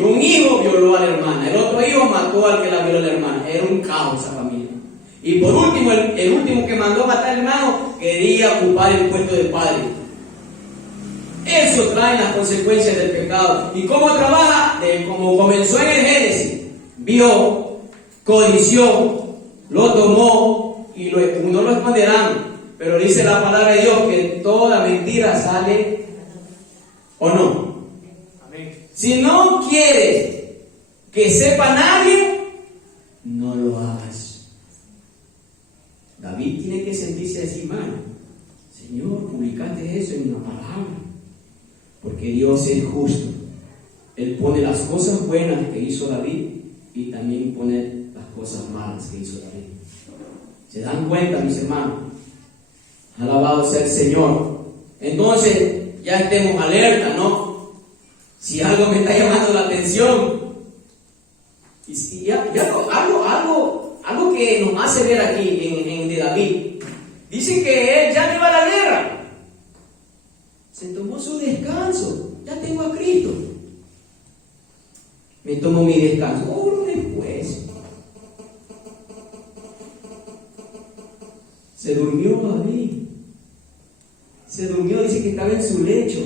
Un hijo violó a la hermana, el otro hijo mató al que la violó a la hermana. Era un caos esa familia. Y por último, el último que mandó a matar al hermano quería ocupar el puesto de padre. Eso trae las consecuencias del pecado. ¿Y cómo trabaja? Como comenzó en el Génesis. Vio, codició, lo tomó y no lo esconderán. Pero dice la palabra de Dios que toda mentira sale, ¿o no? Amén. Si no quieres que sepa nadie, no lo hagas. David tiene que sentirse así, mano. Señor, publicaste eso en una palabra. Porque Dios es justo. Él pone las cosas buenas que hizo David y también pone las cosas malas que hizo David. ¿Se dan cuenta, mis hermanos? Alabado sea el Señor. Entonces, ya estemos alerta, ¿no? Si algo me está llamando la atención. Y si algo que nos hace ver aquí en de David. Dice que él ya no iba a la guerra. Se tomó su descanso. Ya tengo a Cristo. Me tomo mi descanso. Oro después. Se durmió David. Se durmió, dice que estaba en su lecho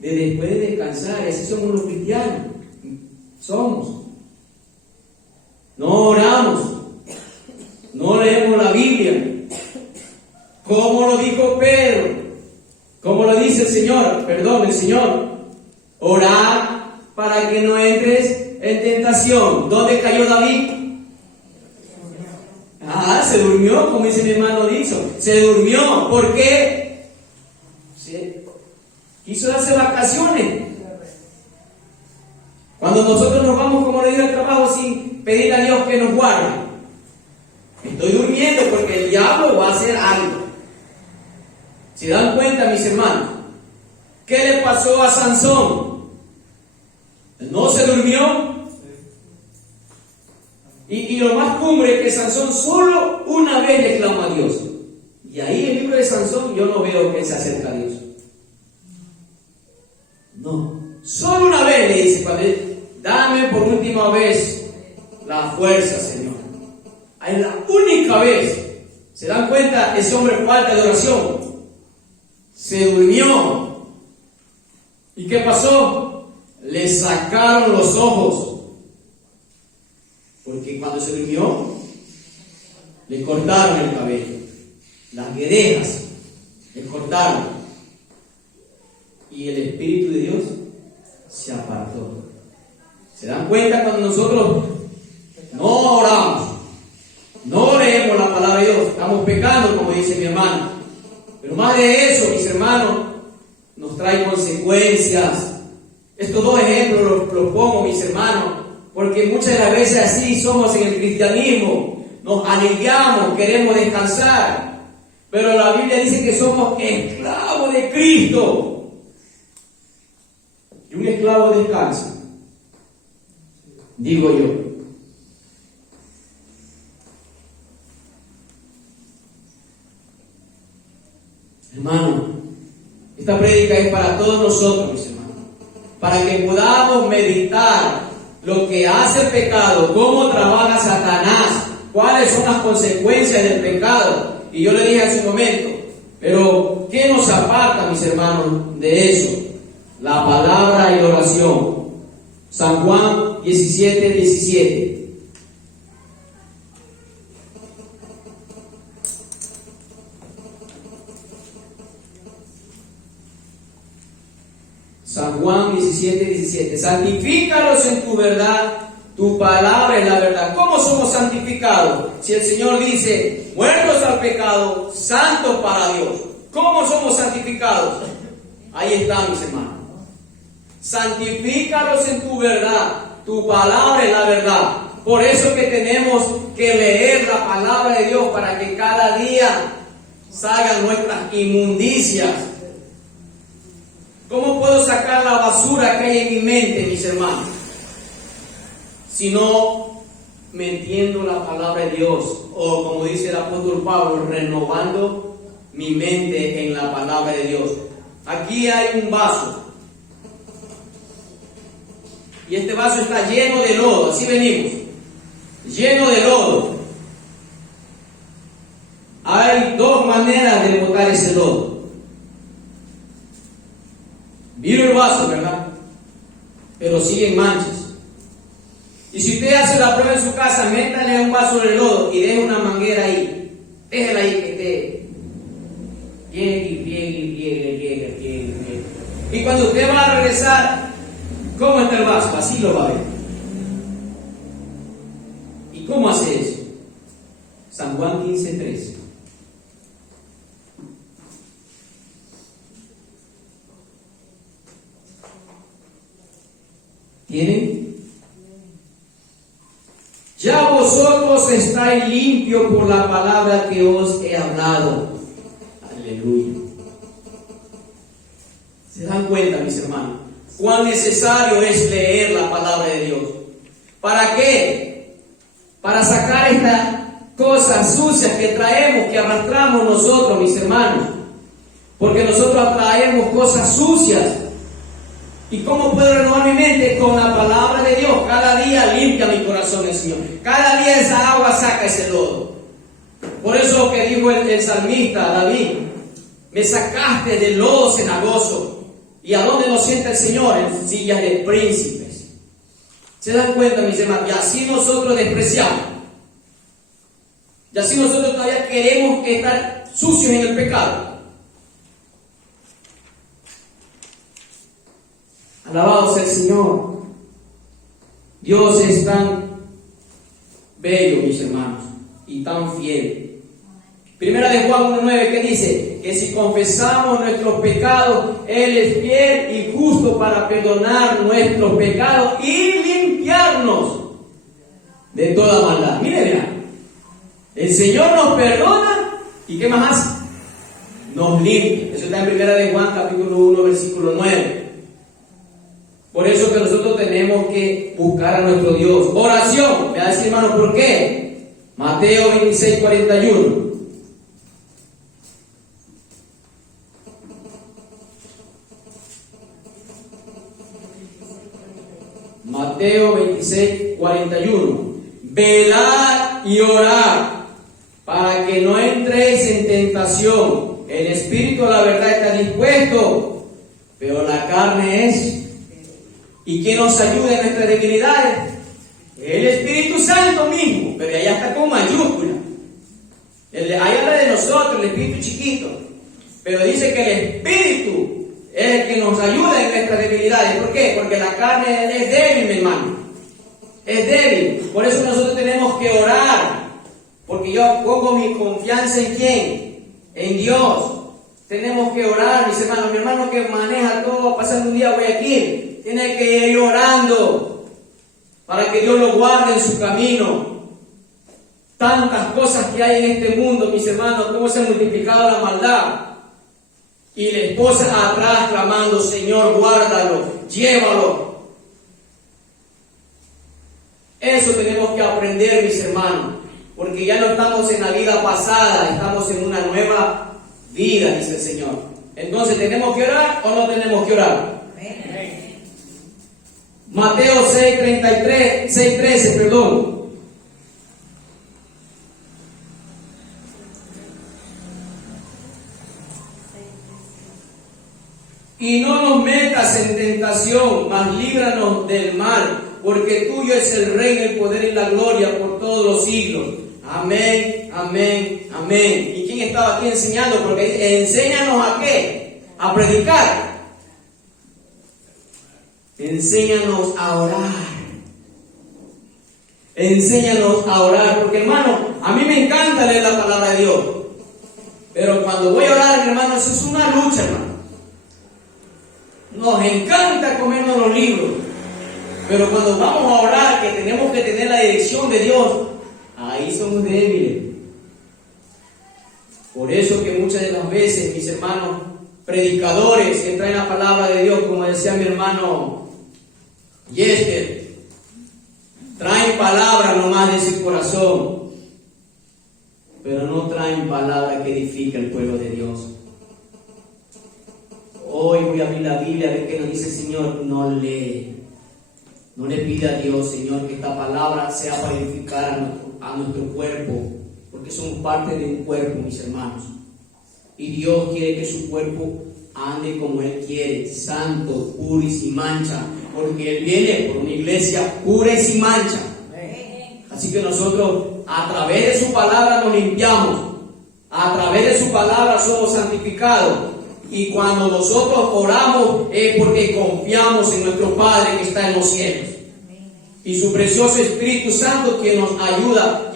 después de descansar. Así somos los cristianos. Somos. No oramos. No leemos la Biblia. Como lo dijo Pedro. Como lo dice el Señor. Orad para que no entres en tentación. ¿Dónde cayó David? Se durmió, como dice mi hermano Dixon. Se durmió. ¿Por qué? Quiso darse vacaciones. Cuando nosotros nos vamos, como le digo, al trabajo sin pedir a Dios que nos guarde. Estoy durmiendo porque el diablo va a hacer algo. ¿Se dan cuenta, mis hermanos? ¿Qué le pasó a Sansón? ¿No se durmió? Y lo más cumbre es que Sansón solo una vez le clama a Dios. Y ahí en el libro de Sansón yo no veo que él se acerca a Dios. No, solo una vez le dice, Padre, dame por última vez la fuerza, Señor. Es la única vez. ¿Se dan cuenta? Ese hombre falta de oración. Se durmió. ¿Y qué pasó? Le sacaron los ojos. Porque cuando se durmió, le cortaron el cabello. Las guedejas le cortaron. Y el Espíritu de Dios se apartó. ¿Se dan cuenta cuando nosotros no oramos? No leemos la palabra de Dios. Estamos pecando, como dice mi hermano. Pero más de eso, mis hermanos, nos trae consecuencias. Estos dos ejemplos los pongo, mis hermanos, porque muchas de las veces así somos en el cristianismo. Nos aliviamos, queremos descansar, pero la Biblia dice que somos esclavos de Cristo. Y un esclavo descansa, digo yo. Hermano, esta prédica es para todos nosotros, mis hermanos, para que podamos meditar lo que hace el pecado, cómo trabaja Satanás, cuáles son las consecuencias del pecado. Y yo le dije hace un momento, pero ¿qué nos aparta, mis hermanos, de eso? La palabra y la oración. San Juan 17:17. San Juan 17:17. Santifícalos en tu verdad, tu palabra es la verdad. ¿Cómo somos santificados? Si el Señor dice, muertos al pecado, santos para Dios. ¿Cómo somos santificados? Ahí está, mis hermanos. Santifícalos en tu verdad, tu palabra es la verdad. Por eso que tenemos que leer la palabra de Dios para que cada día salgan nuestras inmundicias. ¿Cómo puedo sacar la basura que hay en mi mente, mis hermanos? Si no me entiendo la palabra de Dios, o como dice el apóstol Pablo, renovando mi mente en la palabra de Dios. Aquí hay un vaso, y este vaso está lleno de lodo, así venimos, lleno de lodo. Hay dos maneras de botar ese lodo. Vino el vaso, ¿verdad? Pero siguen manchas. Y si usted hace la prueba en su casa, métale un vaso de lodo y deje una manguera ahí. Déjela ahí que esté. Pliegue. Y cuando usted va a regresar, ¿cómo está el vaso? Así lo va a ver. ¿Y cómo hace eso? San Juan 15:3. ¿Tienen? Ya vosotros estáis limpios por la palabra que os he hablado. Aleluya. ¿Se dan cuenta, mis hermanos? Cuán necesario es leer la palabra de Dios. ¿Para qué? Para sacar estas cosas sucias que traemos, que arrastramos nosotros, mis hermanos. Porque nosotros traemos cosas sucias. ¿Y cómo puedo renovar mi mente? Con la palabra de Dios. Cada día limpia mi corazón, el Señor. Cada día esa agua saca ese lodo. Por eso que dijo el salmista David, me sacaste del lodo cenagoso. ¿Y a dónde nos sienta el Señor? En sillas de príncipes. ¿Se dan cuenta, mis hermanos? Y así nosotros despreciamos. Y así nosotros todavía queremos estar sucios en el pecado. Alabado sea el Señor. Dios es tan bello, mis hermanos, y tan fiel. Primera de Juan 1:9, ¿qué dice? Que si confesamos nuestros pecados, Él es fiel y justo para perdonar nuestros pecados y limpiarnos de toda maldad. Miren, vean, el Señor nos perdona y ¿qué más hace? Nos limpia. Eso está en Primera de Juan capítulo 1, versículo 9. Por eso que nosotros tenemos que buscar a nuestro Dios. Oración. Me va a decir, hermano, ¿por qué? Mateo 26:41. Mateo 26:41. Velad y orad para que no entréis en tentación. El espíritu, la verdad, está dispuesto, pero la carne es. ¿Y quién nos ayuda en nuestras debilidades? El Espíritu Santo mismo, pero allá está con mayúscula. Ahí habla de nosotros, el Espíritu chiquito. Pero dice que el Espíritu es el que nos ayuda en nuestras debilidades. ¿Por qué? Porque la carne es débil, mi hermano. Es débil. Por eso nosotros tenemos que orar. Porque yo pongo mi confianza en ¿quién? En Dios. Tenemos que orar, mis hermanos. Mi hermano que maneja todo, pasando un día a Guayaquil. tiene que ir orando para que Dios lo guarde en su camino. Tantas cosas que hay en este mundo, mis hermanos, cómo se ha multiplicado la maldad. Y la esposa atrás clamando, Señor, guárdalo, llévalo. Eso tenemos que aprender, mis hermanos, porque ya no estamos en la vida pasada, estamos en una nueva vida, dice el Señor. Entonces, ¿tenemos que orar o no tenemos que orar? Mateo 6:13, perdón. Y no nos metas en tentación, mas líbranos del mal, porque tuyo es el reino, el poder y la gloria por todos los siglos. Amén, amén, amén. ¿Y quién estaba aquí enseñando? Porque enséñanos a qué, a predicar. Enséñanos a orar. Enséñanos a orar, porque hermano, a mí me encanta leer la palabra de Dios, pero cuando voy a orar, hermano, eso es una lucha, hermano. Nos encanta comernos los libros, pero cuando vamos a orar, que tenemos que tener la dirección de Dios, ahí somos débiles. Por eso que muchas de las veces, mis hermanos predicadores que traen la palabra de Dios, como decía mi hermano Yester, traen palabra nomás de su corazón, pero no traen palabra que edifica el pueblo de Dios. Hoy voy a abrir la Biblia a ver qué nos dice el Señor. No le pida a Dios, Señor, que esta palabra sea para edificar a nuestro cuerpo, porque somos parte de un cuerpo, mis hermanos. Y Dios quiere que su cuerpo ande como Él quiere, santo, puro y sin mancha, porque Él viene por una iglesia pura y sin mancha. Así que nosotros, a través de su palabra, nos limpiamos, a través de su palabra somos santificados. Y cuando nosotros oramos es porque confiamos en nuestro Padre que está en los cielos. Y su precioso Espíritu Santo quien nos ayuda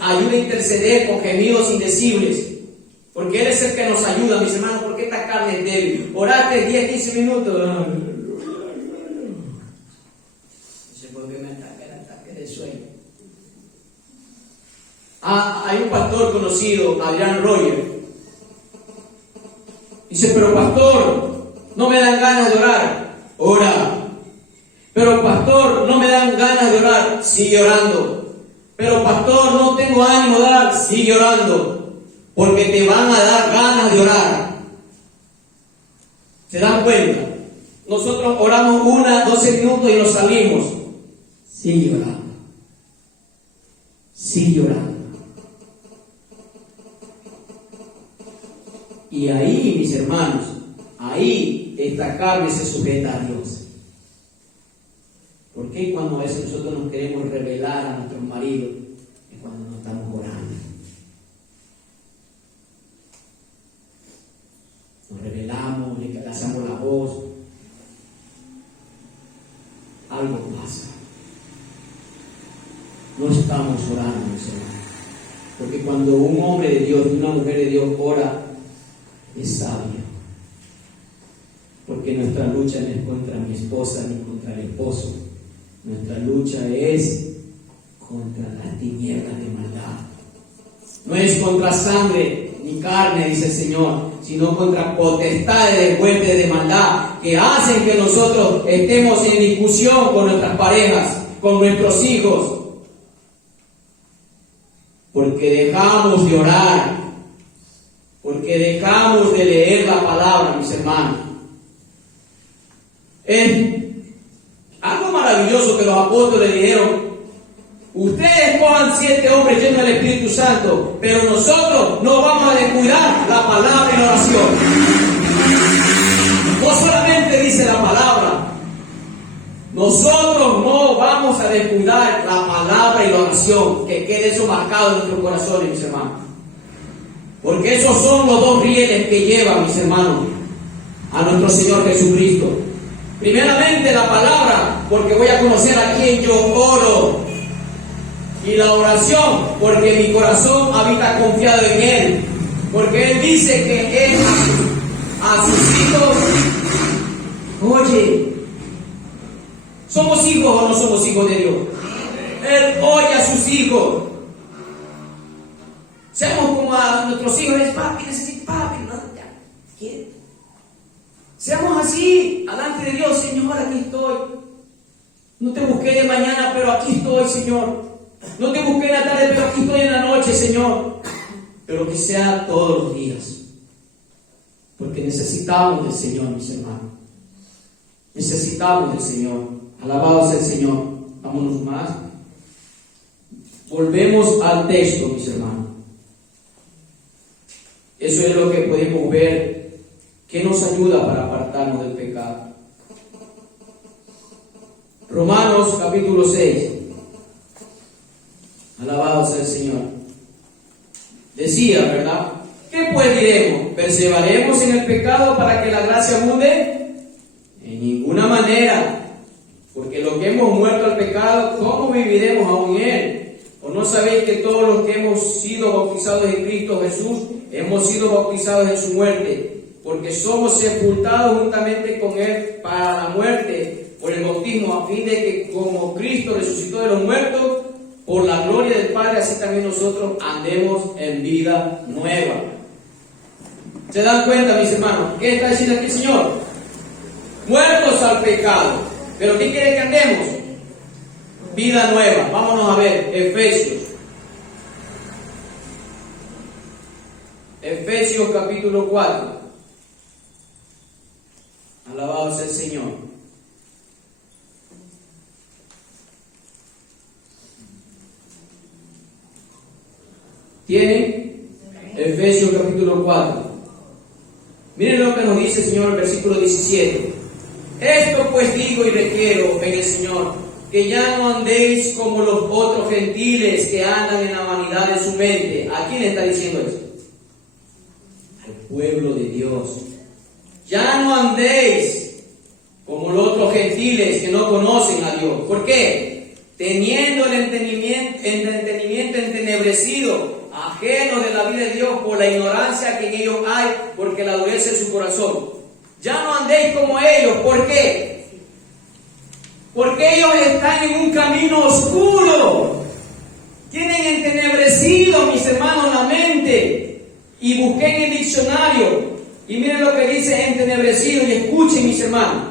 a interceder con gemidos indecibles. Porque Él es el que nos ayuda, mis hermanos, porque esta carne es débil. Orate 10-15 minutos. No sé por qué me ataca el ataque de sueño. Hay un pastor conocido, Adrián Roger. Dice, pero pastor, no me dan ganas de orar. Ora. Pero pastor, no me dan ganas de orar. Sigue orando. Pero pastor, no tengo ánimo de orar. Sigue orando. Porque te van a dar ganas de orar. ¿Se dan cuenta? Nosotros oramos 12 minutos y nos salimos. Sigue orando. Sigue orando. Y ahí, mis hermanos, ahí esta carne se sujeta a Dios. ¿Por qué cuando a veces nosotros nos queremos revelar a nuestros maridos? Es cuando no estamos orando. Nos revelamos, le hacemos la voz. Algo pasa. No estamos orando, mis hermanos. Porque cuando un hombre de Dios y una mujer de Dios ora, es sabio, porque nuestra lucha no es contra mi esposa ni contra el esposo, nuestra lucha es contra las tinieblas de maldad. No es contra sangre ni carne, dice el Señor, sino contra potestades de huestes de maldad que hacen que nosotros estemos en discusión con nuestras parejas, con nuestros hijos, porque dejamos de orar, porque dejamos de leer la palabra, mis hermanos. Es algo maravilloso que los apóstoles dijeron: ustedes cojan 7 hombres llenos del Espíritu Santo, pero nosotros no vamos a descuidar la palabra y la oración. No solamente dice la palabra, nosotros no vamos a descuidar la palabra y la oración. Que quede eso marcado en nuestros corazones, mis hermanos. Porque esos son los 2 rieles que llevan, mis hermanos, a nuestro Señor Jesucristo. Primeramente la palabra, porque voy a conocer a quien yo oro. Y la oración, porque mi corazón habita confiado en Él. Porque Él dice que Él a sus hijos, oye, ¿Somos hijos o no somos hijos de Dios? Él oye a sus hijos. Seamos como a nuestros hijos, es papi, necesito papi, no, ya, ¿qué? Seamos así, delante de Dios, Señor, aquí estoy. No te busqué de mañana, pero aquí estoy, Señor. No te busqué en la tarde, pero aquí estoy en la noche, Señor. Pero que sea todos los días. Porque necesitamos del Señor, mis hermanos. Necesitamos del Señor. Alabado sea el Señor. Vámonos más. Volvemos al texto, mis hermanos. Eso es lo que podemos ver que nos ayuda para apartarnos del pecado. Romanos capítulo 6. Alabado sea el Señor. Decía, ¿verdad? ¿Qué pues diremos? ¿Perseveraremos en el pecado para que la gracia abunde? En ninguna manera. Porque lo que hemos muerto al pecado, ¿cómo viviremos aún en él? ¿O no sabéis que todos los que hemos sido bautizados en Cristo Jesús, hemos sido bautizados en su muerte? Porque somos sepultados juntamente con él para la muerte por el bautismo, a fin de que como Cristo resucitó de los muertos, por la gloria del Padre, así también nosotros andemos en vida nueva. ¿Se dan cuenta, mis hermanos? ¿Qué está diciendo aquí el Señor? Muertos al pecado. ¿Pero qué quiere que andemos? Vida nueva. Vámonos a ver, Efesios. Efesios capítulo 4. Alabado sea el Señor. ¿Tienen? Efesios capítulo 4. Miren lo que nos dice el Señor en el versículo 17. Esto pues digo y requiero en el Señor, que ya no andéis como los otros gentiles que andan en la vanidad de su mente. ¿A quién le está diciendo eso? Al pueblo de Dios. Ya no andéis como los otros gentiles que no conocen a Dios. ¿Por qué? Teniendo el entendimiento entenebrecido, ajeno de la vida de Dios por la ignorancia que en ellos hay, porque la dureza de su corazón. Ya no andéis como ellos. ¿Por qué? Porque ellos están en un camino oscuro. Tienen entenebrecido, mis hermanos, la mente. Y busqué en el diccionario. Y miren lo que dice entenebrecido. Y escuchen, mis hermanos.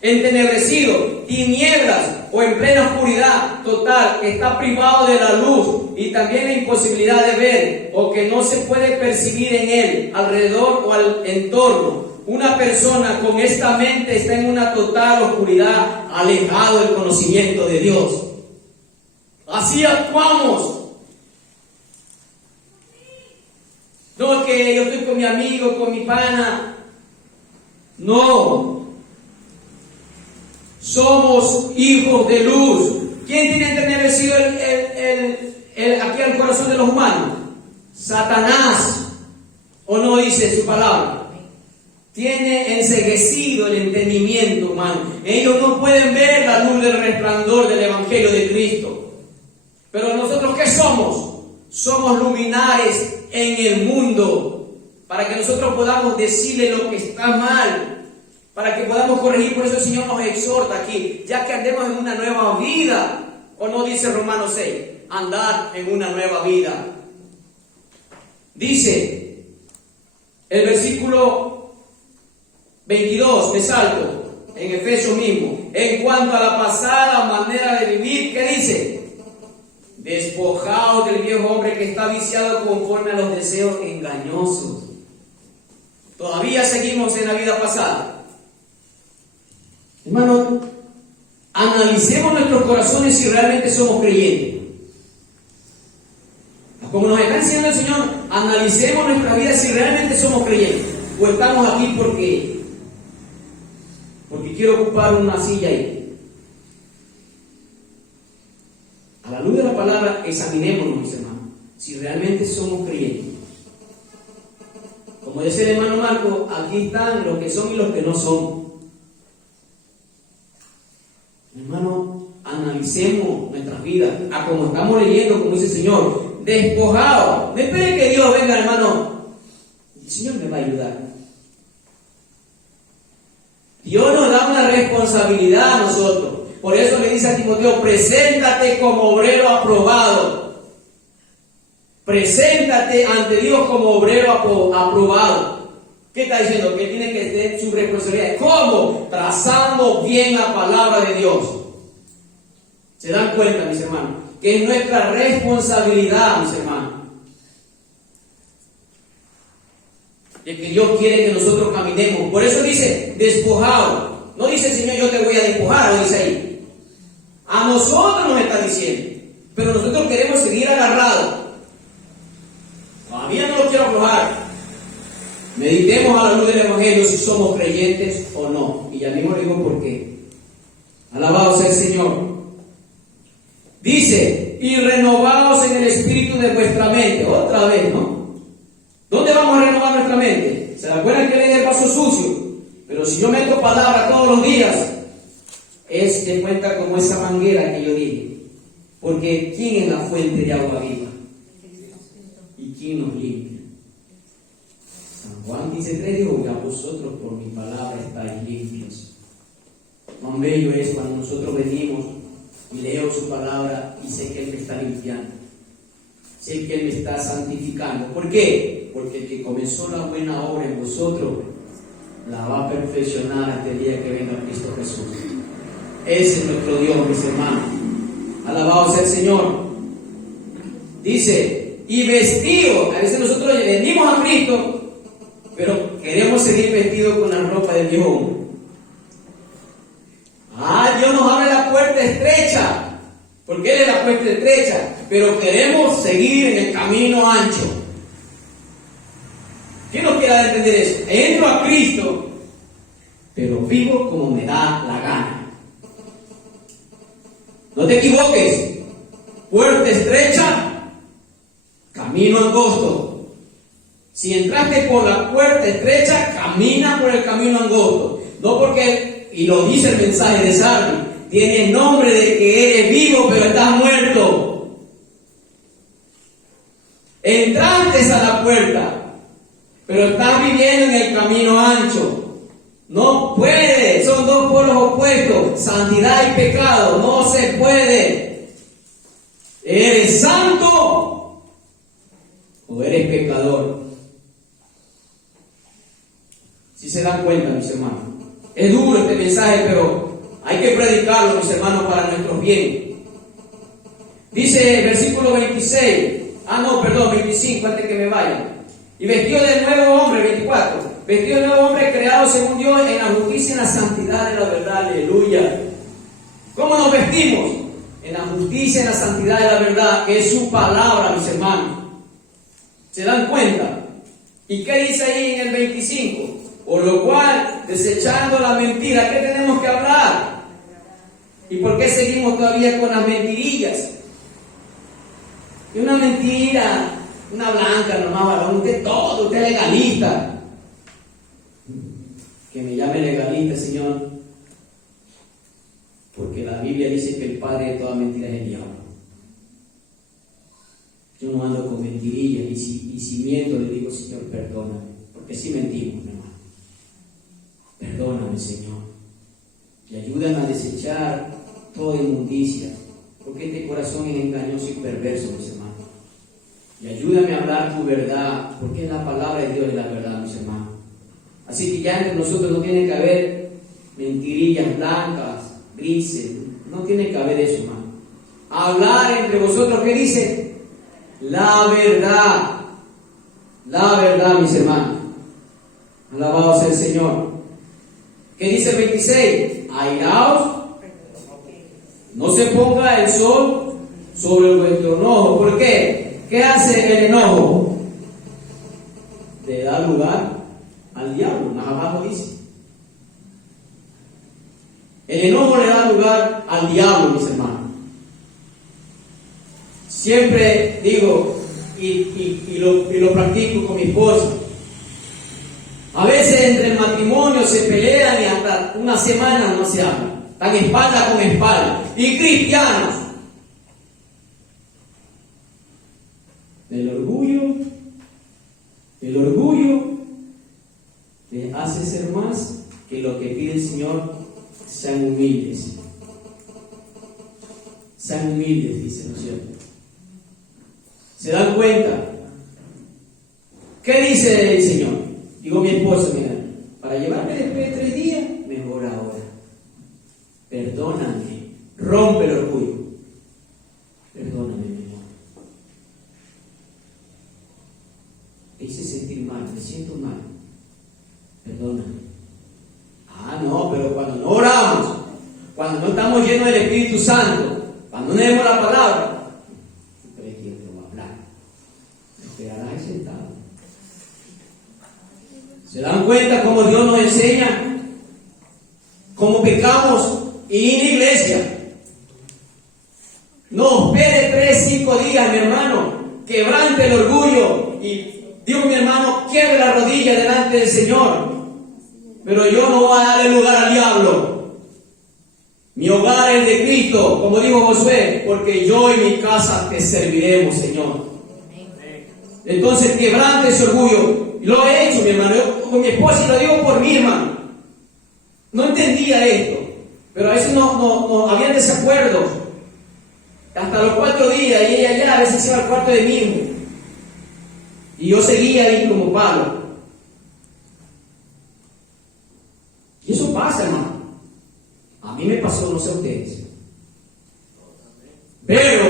Entenebrecido, tinieblas o en plena oscuridad total, que está privado de la luz y también la imposibilidad de ver o que no se puede percibir en él, alrededor o al entorno. Una persona con esta mente está en una total oscuridad, alejado del conocimiento de Dios. Así actuamos. No que yo estoy con mi amigo, con mi pana. No. Somos hijos de luz. ¿Quién tiene entenebrecido aquí al corazón de los humanos? Satanás. ¿O no dice su palabra? Tiene enceguecido el entendimiento humano. Ellos no pueden ver la luz del resplandor del Evangelio de Cristo. Pero nosotros, ¿qué somos? Somos luminares en el mundo. Para que nosotros podamos decirle lo que está mal. Para que podamos corregir. Por eso el Señor nos exhorta aquí. Ya que andemos en una nueva vida. ¿O no dice Romanos 6? Andar en una nueva vida. Dice el versículo 22, me salto, en Efesios mismo. En cuanto a la pasada manera de vivir, ¿qué dice? Despojaos del viejo hombre que está viciado conforme a los deseos engañosos. Todavía seguimos en la vida pasada. Hermano, analicemos nuestros corazones si realmente somos creyentes. Como nos está enseñando el Señor, analicemos nuestra vida si realmente somos creyentes. O estamos aquí porque quiero ocupar una silla ahí. A la luz de la palabra, examinémonos, mis hermanos, si realmente somos creyentes. Como dice el hermano Marco, aquí están los que son y los que no son. Hermano, analicemos nuestras vidas, a como estamos leyendo, como dice el Señor, despojado. No espere que Dios venga, hermano. El Señor me va a ayudar. Dios nos da una responsabilidad a nosotros. Por eso le dice a Timoteo, preséntate como obrero aprobado. Preséntate ante Dios como obrero aprobado. ¿Qué está diciendo? Que tiene que tener su responsabilidad. ¿Cómo? Trazando bien la palabra de Dios. ¿Se dan cuenta, mis hermanos? Que es nuestra responsabilidad, mis hermanos. De que Dios quiere que nosotros caminemos. Por eso dice, despojado. No dice, Señor, yo te voy a despojar, lo dice ahí. A nosotros nos está diciendo. Pero nosotros queremos seguir agarrados. Todavía no lo quiero aflojar. Meditemos a la luz del Evangelio si somos creyentes o no. Y ya mismo le digo por qué. Alabado sea el Señor. Dice, y renovados en el espíritu de vuestra mente. Otra vez, ¿no? ¿Dónde vamos a renovar nuestra mente? ¿Se acuerdan que leen el vaso sucio? Pero si yo meto palabra todos los días, es de cuenta como esa manguera que yo dije. Porque ¿quién es la fuente de agua viva? ¿Y quién nos limpia? San Juan 15:3 dijo, que a vosotros por mi palabra estáis limpios. Cuán bello es cuando nosotros venimos y leo su palabra y sé que Él me está limpiando. Sé que Él me está santificando. ¿Por qué? Porque el que comenzó la buena obra en vosotros la va a perfeccionar hasta el día que venga Cristo Jesús. Ese es nuestro Dios, mis hermanos. Alabado sea el Señor. Dice, y vestido. A veces nosotros venimos a Cristo, pero queremos seguir vestidos con la ropa del viejo hombre. Dios nos abre la puerta estrecha, porque Él es la puerta estrecha, pero queremos seguir en el camino ancho. ¿Quién no quiere entender eso? Entro a Cristo, pero vivo como me da la gana. No te equivoques. Puerta estrecha, camino angosto. Si entraste por la puerta estrecha, camina por el camino angosto. No porque, y lo dice el mensaje de Sardi, tiene nombre de que eres vivo, pero estás muerto. Entraste a la puerta, pero estás viviendo en el camino ancho. No puede, son dos polos opuestos, santidad y pecado, no se puede. ¿Eres santo o eres pecador? Si se dan cuenta, mis hermanos. Es duro este mensaje, pero hay que predicarlo, mis hermanos, para nuestro bien. Dice el versículo 26, 25, antes que me vaya. Y vestido de nuevo hombre, 24. Vestido de nuevo hombre creado según Dios en la justicia y en la santidad de la verdad. Aleluya. ¿Cómo nos vestimos? En la justicia y en la santidad de la verdad, que es su palabra, mis hermanos. ¿Se dan cuenta? ¿Y qué dice ahí en el 25? Por lo cual, desechando la mentira, ¿qué tenemos que hablar? ¿Y por qué seguimos todavía con las mentirillas? Y una mentira, una blanca nomás, varón, usted todo, usted es legalista. Que me llame legalista, Señor, porque la Biblia dice que el padre de toda mentira es el diablo. Yo no ando con mentirillas, y si miento le digo, Señor, perdóname, porque sí mentimos, mi hermano. Perdóname, Señor, y ayúdame a desechar toda inmundicia, porque este corazón es engañoso y perverso, mis hermanos. Y ayúdame a hablar tu verdad, porque la palabra de Dios es la verdad, mis hermanos. Así que ya entre nosotros no tiene que haber mentirillas blancas, grises, no tiene que haber eso, hermano. Hablar entre vosotros, ¿qué dice? La verdad, mis hermanos. Alabado sea el Señor. ¿Qué dice el 26? Airaos, no se ponga el sol sobre vuestro enojo. ¿Por qué? ¿Qué hace el enojo? Le da lugar al diablo, más abajo dice. El enojo le da lugar al diablo, mis hermanos. Siempre digo, y lo practico con mi esposa. A veces entre el matrimonio se pelean y hasta una semana no se hablan. Están espalda con espalda. Y cristianos. El orgullo les hace ser más que lo que pide el Señor, sean humildes. Sean humildes, dice, ¿no es cierto? ¿Se dan cuenta? ¿Qué dice el Señor? Digo mi esposa, mira, para llevarme después de 3 días, mejor ahora. Perdóname, rompe el orgullo. Perdóname, mi amor. Me hice sentir mal, me siento mal. Perdóname. Ah, no, pero cuando no oramos, cuando no estamos llenos del Espíritu Santo, cuando no leemos la palabra, ¿tú crees que te va a hablar? Te quedarás ahí sentado. ¿Se dan cuenta cómo Dios nos enseña? Cómo pecamos y en la iglesia. No espere 3, 5 días, mi hermano. Quebrante el orgullo. Y digo, mi hermano, quiebre la rodilla delante del Señor. Pero yo no voy a darle lugar al diablo. Mi hogar es de Cristo, como dijo Josué, porque yo y mi casa te serviremos, Señor. Entonces, quebrante ese orgullo. Lo he hecho, mi hermano. Yo con mi esposa, y lo digo por mí, hermano. No entendía esto, pero a veces no había desacuerdos. Hasta los 4 días, y ella ya a veces iba al cuarto de mí mismo. Y yo seguía ahí como palo. Y eso pasa, hermano. A mí me pasó, no sé a ustedes. Pero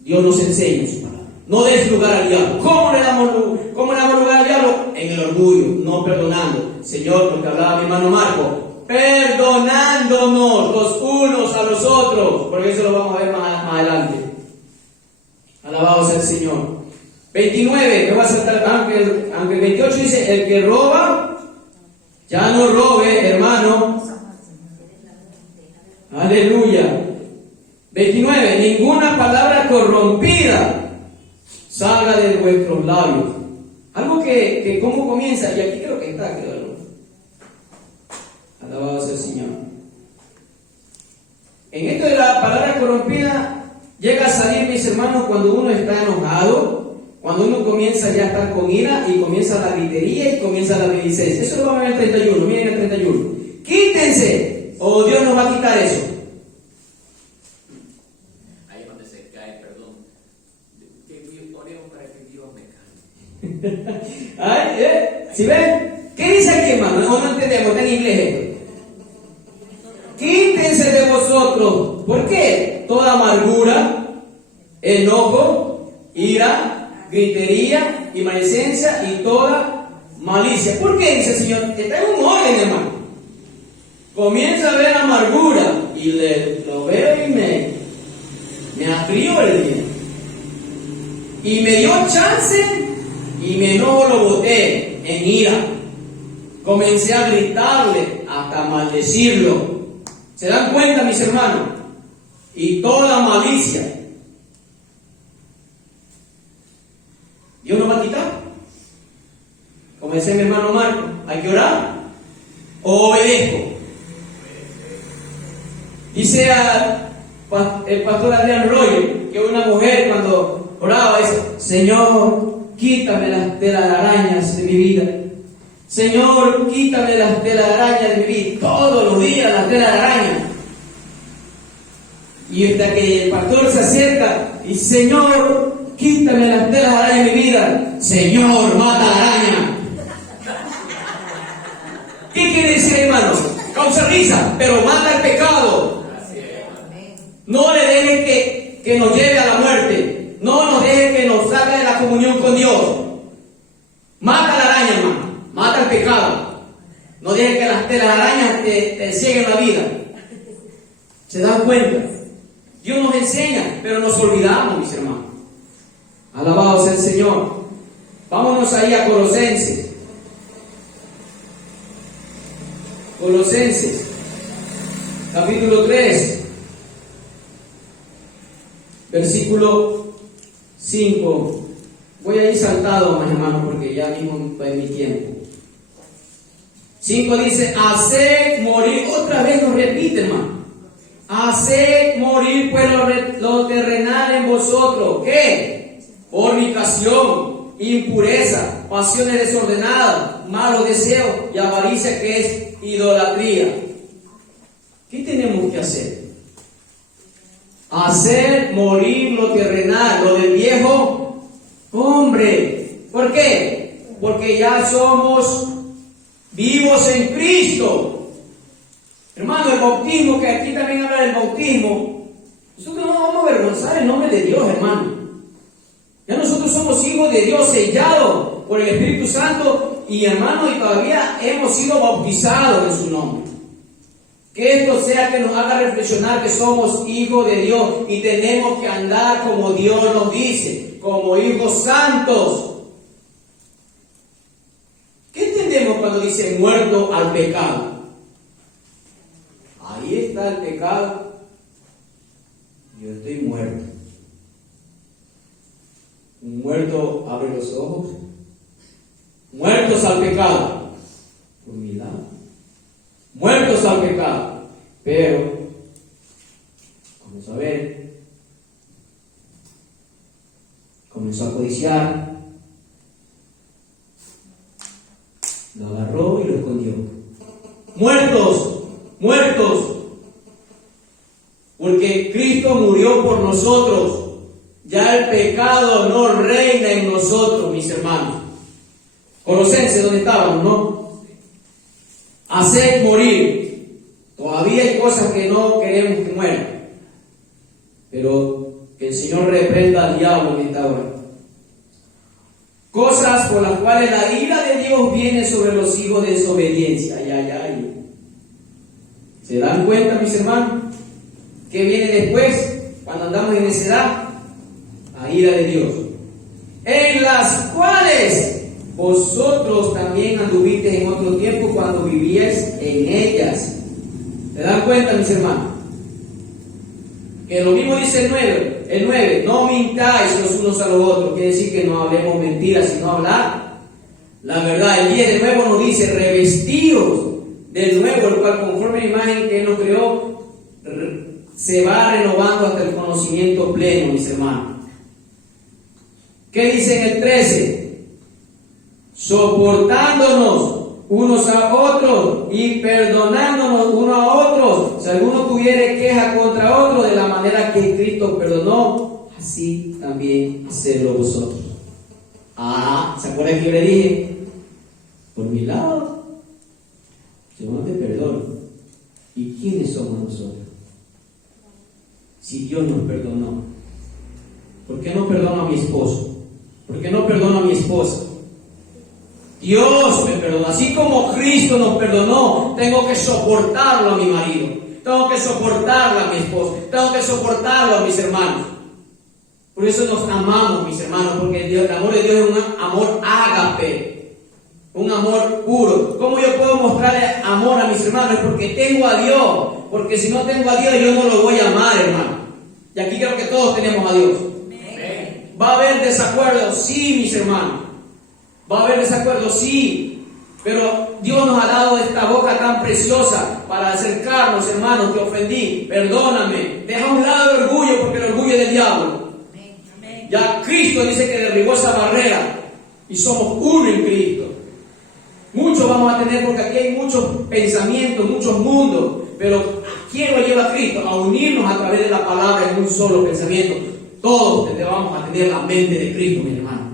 Dios nos enseña su palabra. No des lugar al diablo. ¿Cómo le damos lugar al diablo? En el orgullo, no perdonando. Señor, lo que hablaba mi hermano Marco, perdonándonos los unos a los otros, porque eso lo vamos a ver más adelante. Alabado sea el Señor. 29, me voy a saltar, aunque el 28 dice, el que roba, ya no robe, hermano. Aleluya. 29, ninguna palabra corrompida salga de vuestros labios. Algo que ¿cómo comienza? Y aquí creo que está, creo. Alabado sea el Señor. En esto de la palabra corrompida, llega a salir, mis hermanos, cuando uno está enojado, cuando uno comienza ya a estar con ira y comienza la gritería y comienza la maledicencia. Eso lo vamos a ver en el 31, miren el 31. Quítense, o Dios nos va a quitar eso. Ahí es donde se cae, perdón. Oremos para que Dios me calme. ¿Sí ven? ¿Qué dice aquí, hermano? No entendemos, está en inglés esto. Quítense de vosotros. ¿Por qué? Toda amargura, enojo, ira, gritería y maledicencia y toda malicia. ¿Por qué? Dice el Señor. Está en un orden, hermano. Comienza a ver amargura y lo veo y me aflió el día. Y me dio chance y mi enojo lo boté en ira. Comencé a gritarle hasta maldecirlo. ¿Se dan cuenta, mis hermanos? Y toda malicia. Dios nos va a quitar. Como decía mi hermano Marco, hay que orar o obedezco. Dice el pastor Adrián Roger que una mujer cuando oraba dice: Señor, quítame las telarañas de mi vida. Señor, quítame las telarañas de mi vida. Todos los días las telarañas. Y hasta que el pastor se acerca y Señor, quítame las telarañas de mi vida. Señor, mata la araña. ¿Qué quiere decir, hermano? Causa risa, pero mata el pecado. No le deje que nos lleve a la muerte. No nos deje que nos saque de la comunión con Dios. Mata la araña, hermano. Mata el pecado. No deje que las telarañas te cieguen la vida. ¿Se dan cuenta? Dios nos enseña, pero nos olvidamos, mis hermanos. Alabado sea el Señor. Vámonos ahí a Colosenses. Colosenses, capítulo 3, versículo 5. Voy a ir saltado, mis hermanos, porque ya mismo fue mi tiempo. 5 dice: haced morir, otra vez nos repite, hermano. Haced morir pues lo terrenal en vosotros. ¿Qué? Fornicación, impureza, pasiones desordenadas, malos deseos y avaricia, que es idolatría. ¿Qué tenemos que hacer? Hacer morir lo terrenal, lo del viejo hombre. ¿Por qué? Porque ya somos vivos en Cristo. Hermano, el bautismo, que aquí también habla del bautismo, nosotros no vamos a avergonzar el nombre de Dios, hermano. Ya nosotros somos hijos de Dios, sellados por el Espíritu Santo, y hermano, y todavía hemos sido bautizados en su nombre. Que esto sea que nos haga reflexionar que somos hijos de Dios y tenemos que andar como Dios nos dice, como hijos santos. ¿Qué entendemos cuando dice muerto al pecado? Ahí está el pecado. Yo estoy muerto. Un muerto abre los ojos. Muertos al pecado. Por mi lado. Muertos al pecado. Pero, comenzó a ver. Comenzó a codiciar. Lo agarró y lo escondió. Muertos. Muertos. Porque Cristo murió por nosotros. Ya el pecado no reina en nosotros, mis hermanos. Colosenses, ¿dónde estábamos, no? Hacer morir. Todavía hay cosas que no queremos que mueran. Pero que el Señor reprenda al diablo en esta hora. Cosas por las cuales la ira de Dios viene sobre los hijos de desobediencia. Ay, ay, ay. ¿Se dan cuenta, mis hermanos? ¿Qué viene después? Cuando andamos en necedad. La ira de Dios. En las cuales vosotros también anduvisteis en otro tiempo cuando vivíais en ellas. ¿Se dan cuenta, mis hermanos? Que lo mismo dice el 9, no mintáis los unos a los otros. Quiere decir que no hablemos mentiras, sino hablar la verdad. El 10 de nuevo nos dice, revestidos del nuevo, el cual conforme a la imagen que Él nos creó, se va renovando hasta el conocimiento pleno, mis hermanos. ¿Qué dice en el 13? Soportándonos unos a otros y perdonándonos unos a otros. Si alguno tuviere queja contra otro, de la manera que Cristo perdonó, así también hacedlo vosotros. ¿Se acuerdan que yo le dije? Por mi lado, yo no te perdono. ¿Y quiénes somos nosotros? Si Dios nos perdonó, ¿por qué no perdono a mi esposo? ¿Por qué no perdono a mi esposa? Dios me perdonó. Así como Cristo nos perdonó, tengo que soportarlo a mi marido. Tengo que soportarlo a mi esposa. Tengo que soportarlo a mis hermanos. Por eso nos amamos, mis hermanos, porque el amor de Dios es un amor ágape, un amor puro. ¿Cómo yo puedo mostrarle amor a mis hermanos? Porque tengo a Dios. Porque si no tengo a Dios, yo no lo voy a amar, hermano. Y aquí creo que todos tenemos a Dios. ¿Va a haber desacuerdos? Sí, mis hermanos. ¿Va a haber desacuerdos? Sí. Pero Dios nos ha dado esta boca tan preciosa para acercarnos, hermanos. Te ofendí, perdóname. Deja a un lado el orgullo, porque el orgullo es del diablo. Ya Cristo dice que derribó esa barrera y somos uno en Cristo. Muchos vamos a tener, porque aquí hay muchos pensamientos, muchos mundos. Pero ¿a quién lo lleva Cristo? A unirnos a través de la palabra en un solo pensamiento. Todos vamos a tener la mente de Cristo, mi hermano.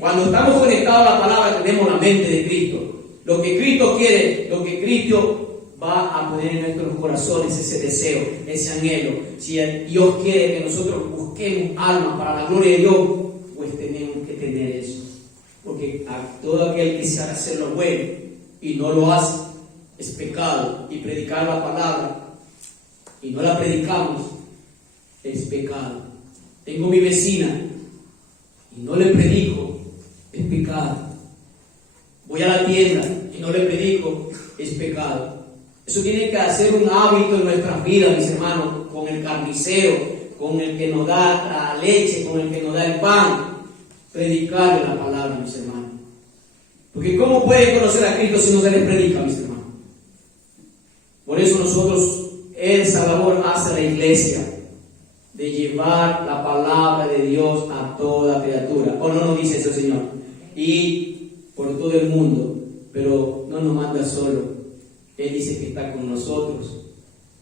Cuando estamos conectados a la palabra, tenemos la mente de Cristo. Lo que Cristo quiere, lo que Cristo va a poner en nuestros corazones, ese deseo, ese anhelo. Si Dios quiere que nosotros busquemos almas para la gloria de Dios, pues tenemos que tener eso. Porque a todo aquel que sabe hacer lo bueno y no lo hace, es pecado. Y predicar la palabra y no la predicamos, es pecado. Tengo mi vecina y no le predico, es pecado. Voy a la tienda y no le predico, es pecado. Eso tiene que hacer un hábito en nuestras vidas, mis hermanos, con el carnicero, con el que nos da la leche, con el que nos da el pan. Predicarle la palabra, mis hermanos. Porque ¿cómo pueden conocer a Cristo si no se les predica, mis hermanos? Por eso nosotros, esa labor hace la iglesia, de llevar la palabra de Dios a toda criatura. ¿O no nos dice eso, Señor? Y por todo el mundo, pero no nos manda solo. Él dice que está con nosotros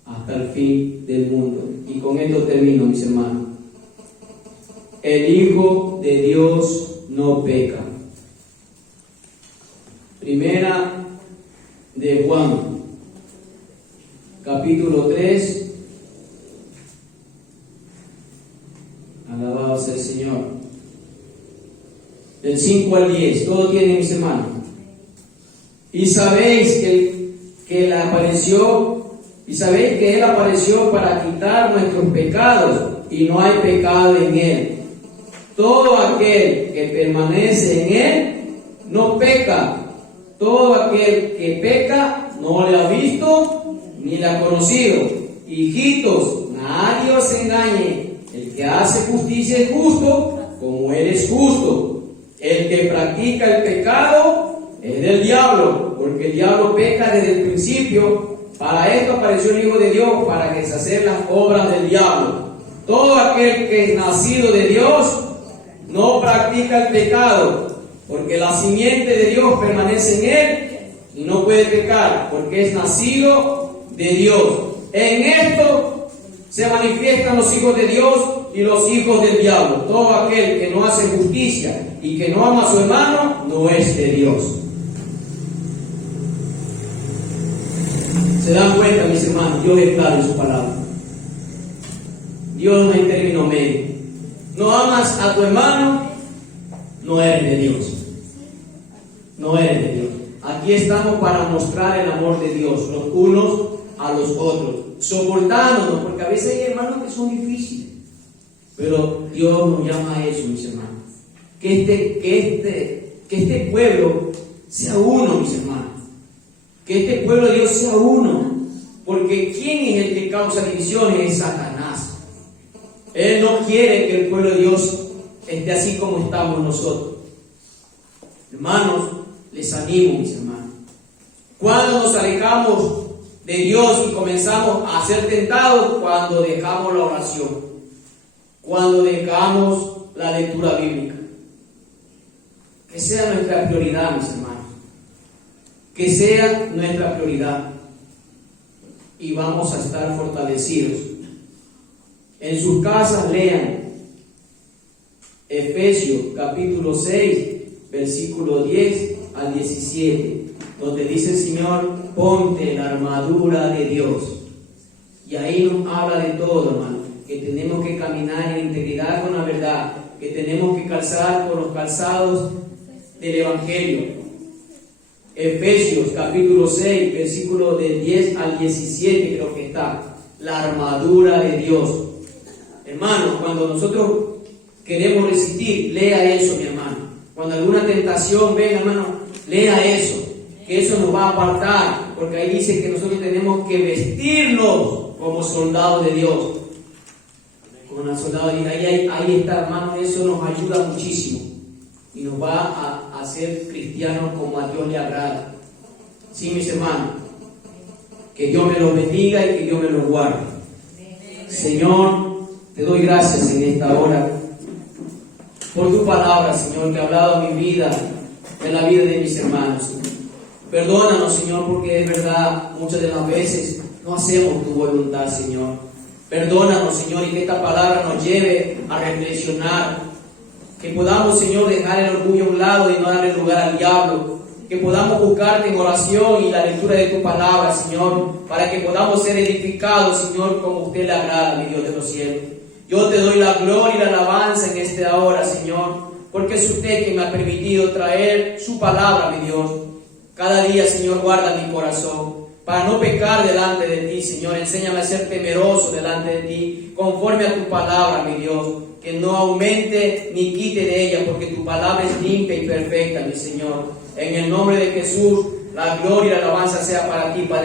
hasta el fin del mundo. Y con esto termino, mis hermanos. El Hijo de Dios no peca. Primera de Juan, capítulo 3. Alabado sea el Señor. Del 5 al 10. Todo tiene, mis hermanos. Y sabéis que Él apareció para quitar nuestros pecados, y no hay pecado en Él. Todo aquel que permanece en Él no peca. Todo aquel que peca no le ha visto ni le ha conocido. Hijitos, nadie os engañe. El que hace justicia es justo, como Él es justo. El que practica el pecado es del diablo, porque el diablo peca desde el principio. Para esto apareció el Hijo de Dios, para deshacer las obras del diablo. Todo aquel que es nacido de Dios no practica el pecado, porque la simiente de Dios permanece en él y no puede pecar, porque es nacido de Dios. En esto se manifiestan los hijos de Dios y los hijos del diablo. Todo aquel que no hace justicia y que no ama a su hermano no es de Dios. ¿Se dan cuenta, mis hermanos? Dios es claro en su palabra. Dios no hay término medio. No amas a tu hermano, no eres de Dios. No eres de Dios. Aquí estamos para mostrar el amor de Dios, los unos a los otros, soportándonos, porque a veces hay hermanos que son difíciles. Pero Dios nos llama a eso, mis hermanos. Que este pueblo sea uno, mis hermanos. Que este pueblo de Dios sea uno. Porque ¿quién es el que causa divisiones? Es Satanás. Él no quiere que el pueblo de Dios esté así como estamos nosotros. Hermanos, les animo, mis hermanos. Cuando nos alejamos de Dios y comenzamos a ser tentados, cuando dejamos la oración, cuando dejamos la lectura bíblica. Que sea nuestra prioridad, mis hermanos. Que sea nuestra prioridad. Y vamos a estar fortalecidos. En sus casas lean Efesios capítulo 6, versículo 10 al 17, donde dice el Señor: ponte la armadura de Dios. Y ahí nos habla de todo, hermano, que tenemos que caminar en integridad con la verdad, que tenemos que calzar con los calzados del Evangelio. Efesios capítulo 6, versículo del 10 al 17, creo que está, la armadura de Dios. Hermano, cuando nosotros queremos resistir, lea eso, mi hermano. Cuando alguna tentación venga, hermano, lea eso, que eso nos va a apartar, porque ahí dice que nosotros tenemos que vestirnos como soldados de Dios. Como una soldado de Dios. Ahí está, hermano, eso nos ayuda muchísimo y nos va a hacer cristianos como a Dios le agrada. Sí, mis hermanos, que Dios me los bendiga y que Dios me los guarde. Señor, te doy gracias en esta hora por tu palabra, Señor, que ha hablado a mi vida, en la vida de mis hermanos. Perdónanos, Señor, porque es verdad, muchas de las veces no hacemos tu voluntad, Señor. Perdónanos, Señor, y que esta palabra nos lleve a reflexionar. Que podamos, Señor, dejar el orgullo a un lado y no darle lugar al diablo. Que podamos buscarte en oración y la lectura de tu palabra, Señor, para que podamos ser edificados, Señor, como usted le agrada, mi Dios de los cielos. Yo te doy la gloria y la alabanza en esta hora, Señor, porque es usted quien me ha permitido traer su palabra, mi Dios. Cada día, Señor, guarda mi corazón para no pecar delante de ti, Señor. Enséñame a ser temeroso delante de ti, conforme a tu palabra, mi Dios. Que no aumente ni quite de ella, porque tu palabra es limpia y perfecta, mi Señor. En el nombre de Jesús, la gloria y la alabanza sea para ti, Padre.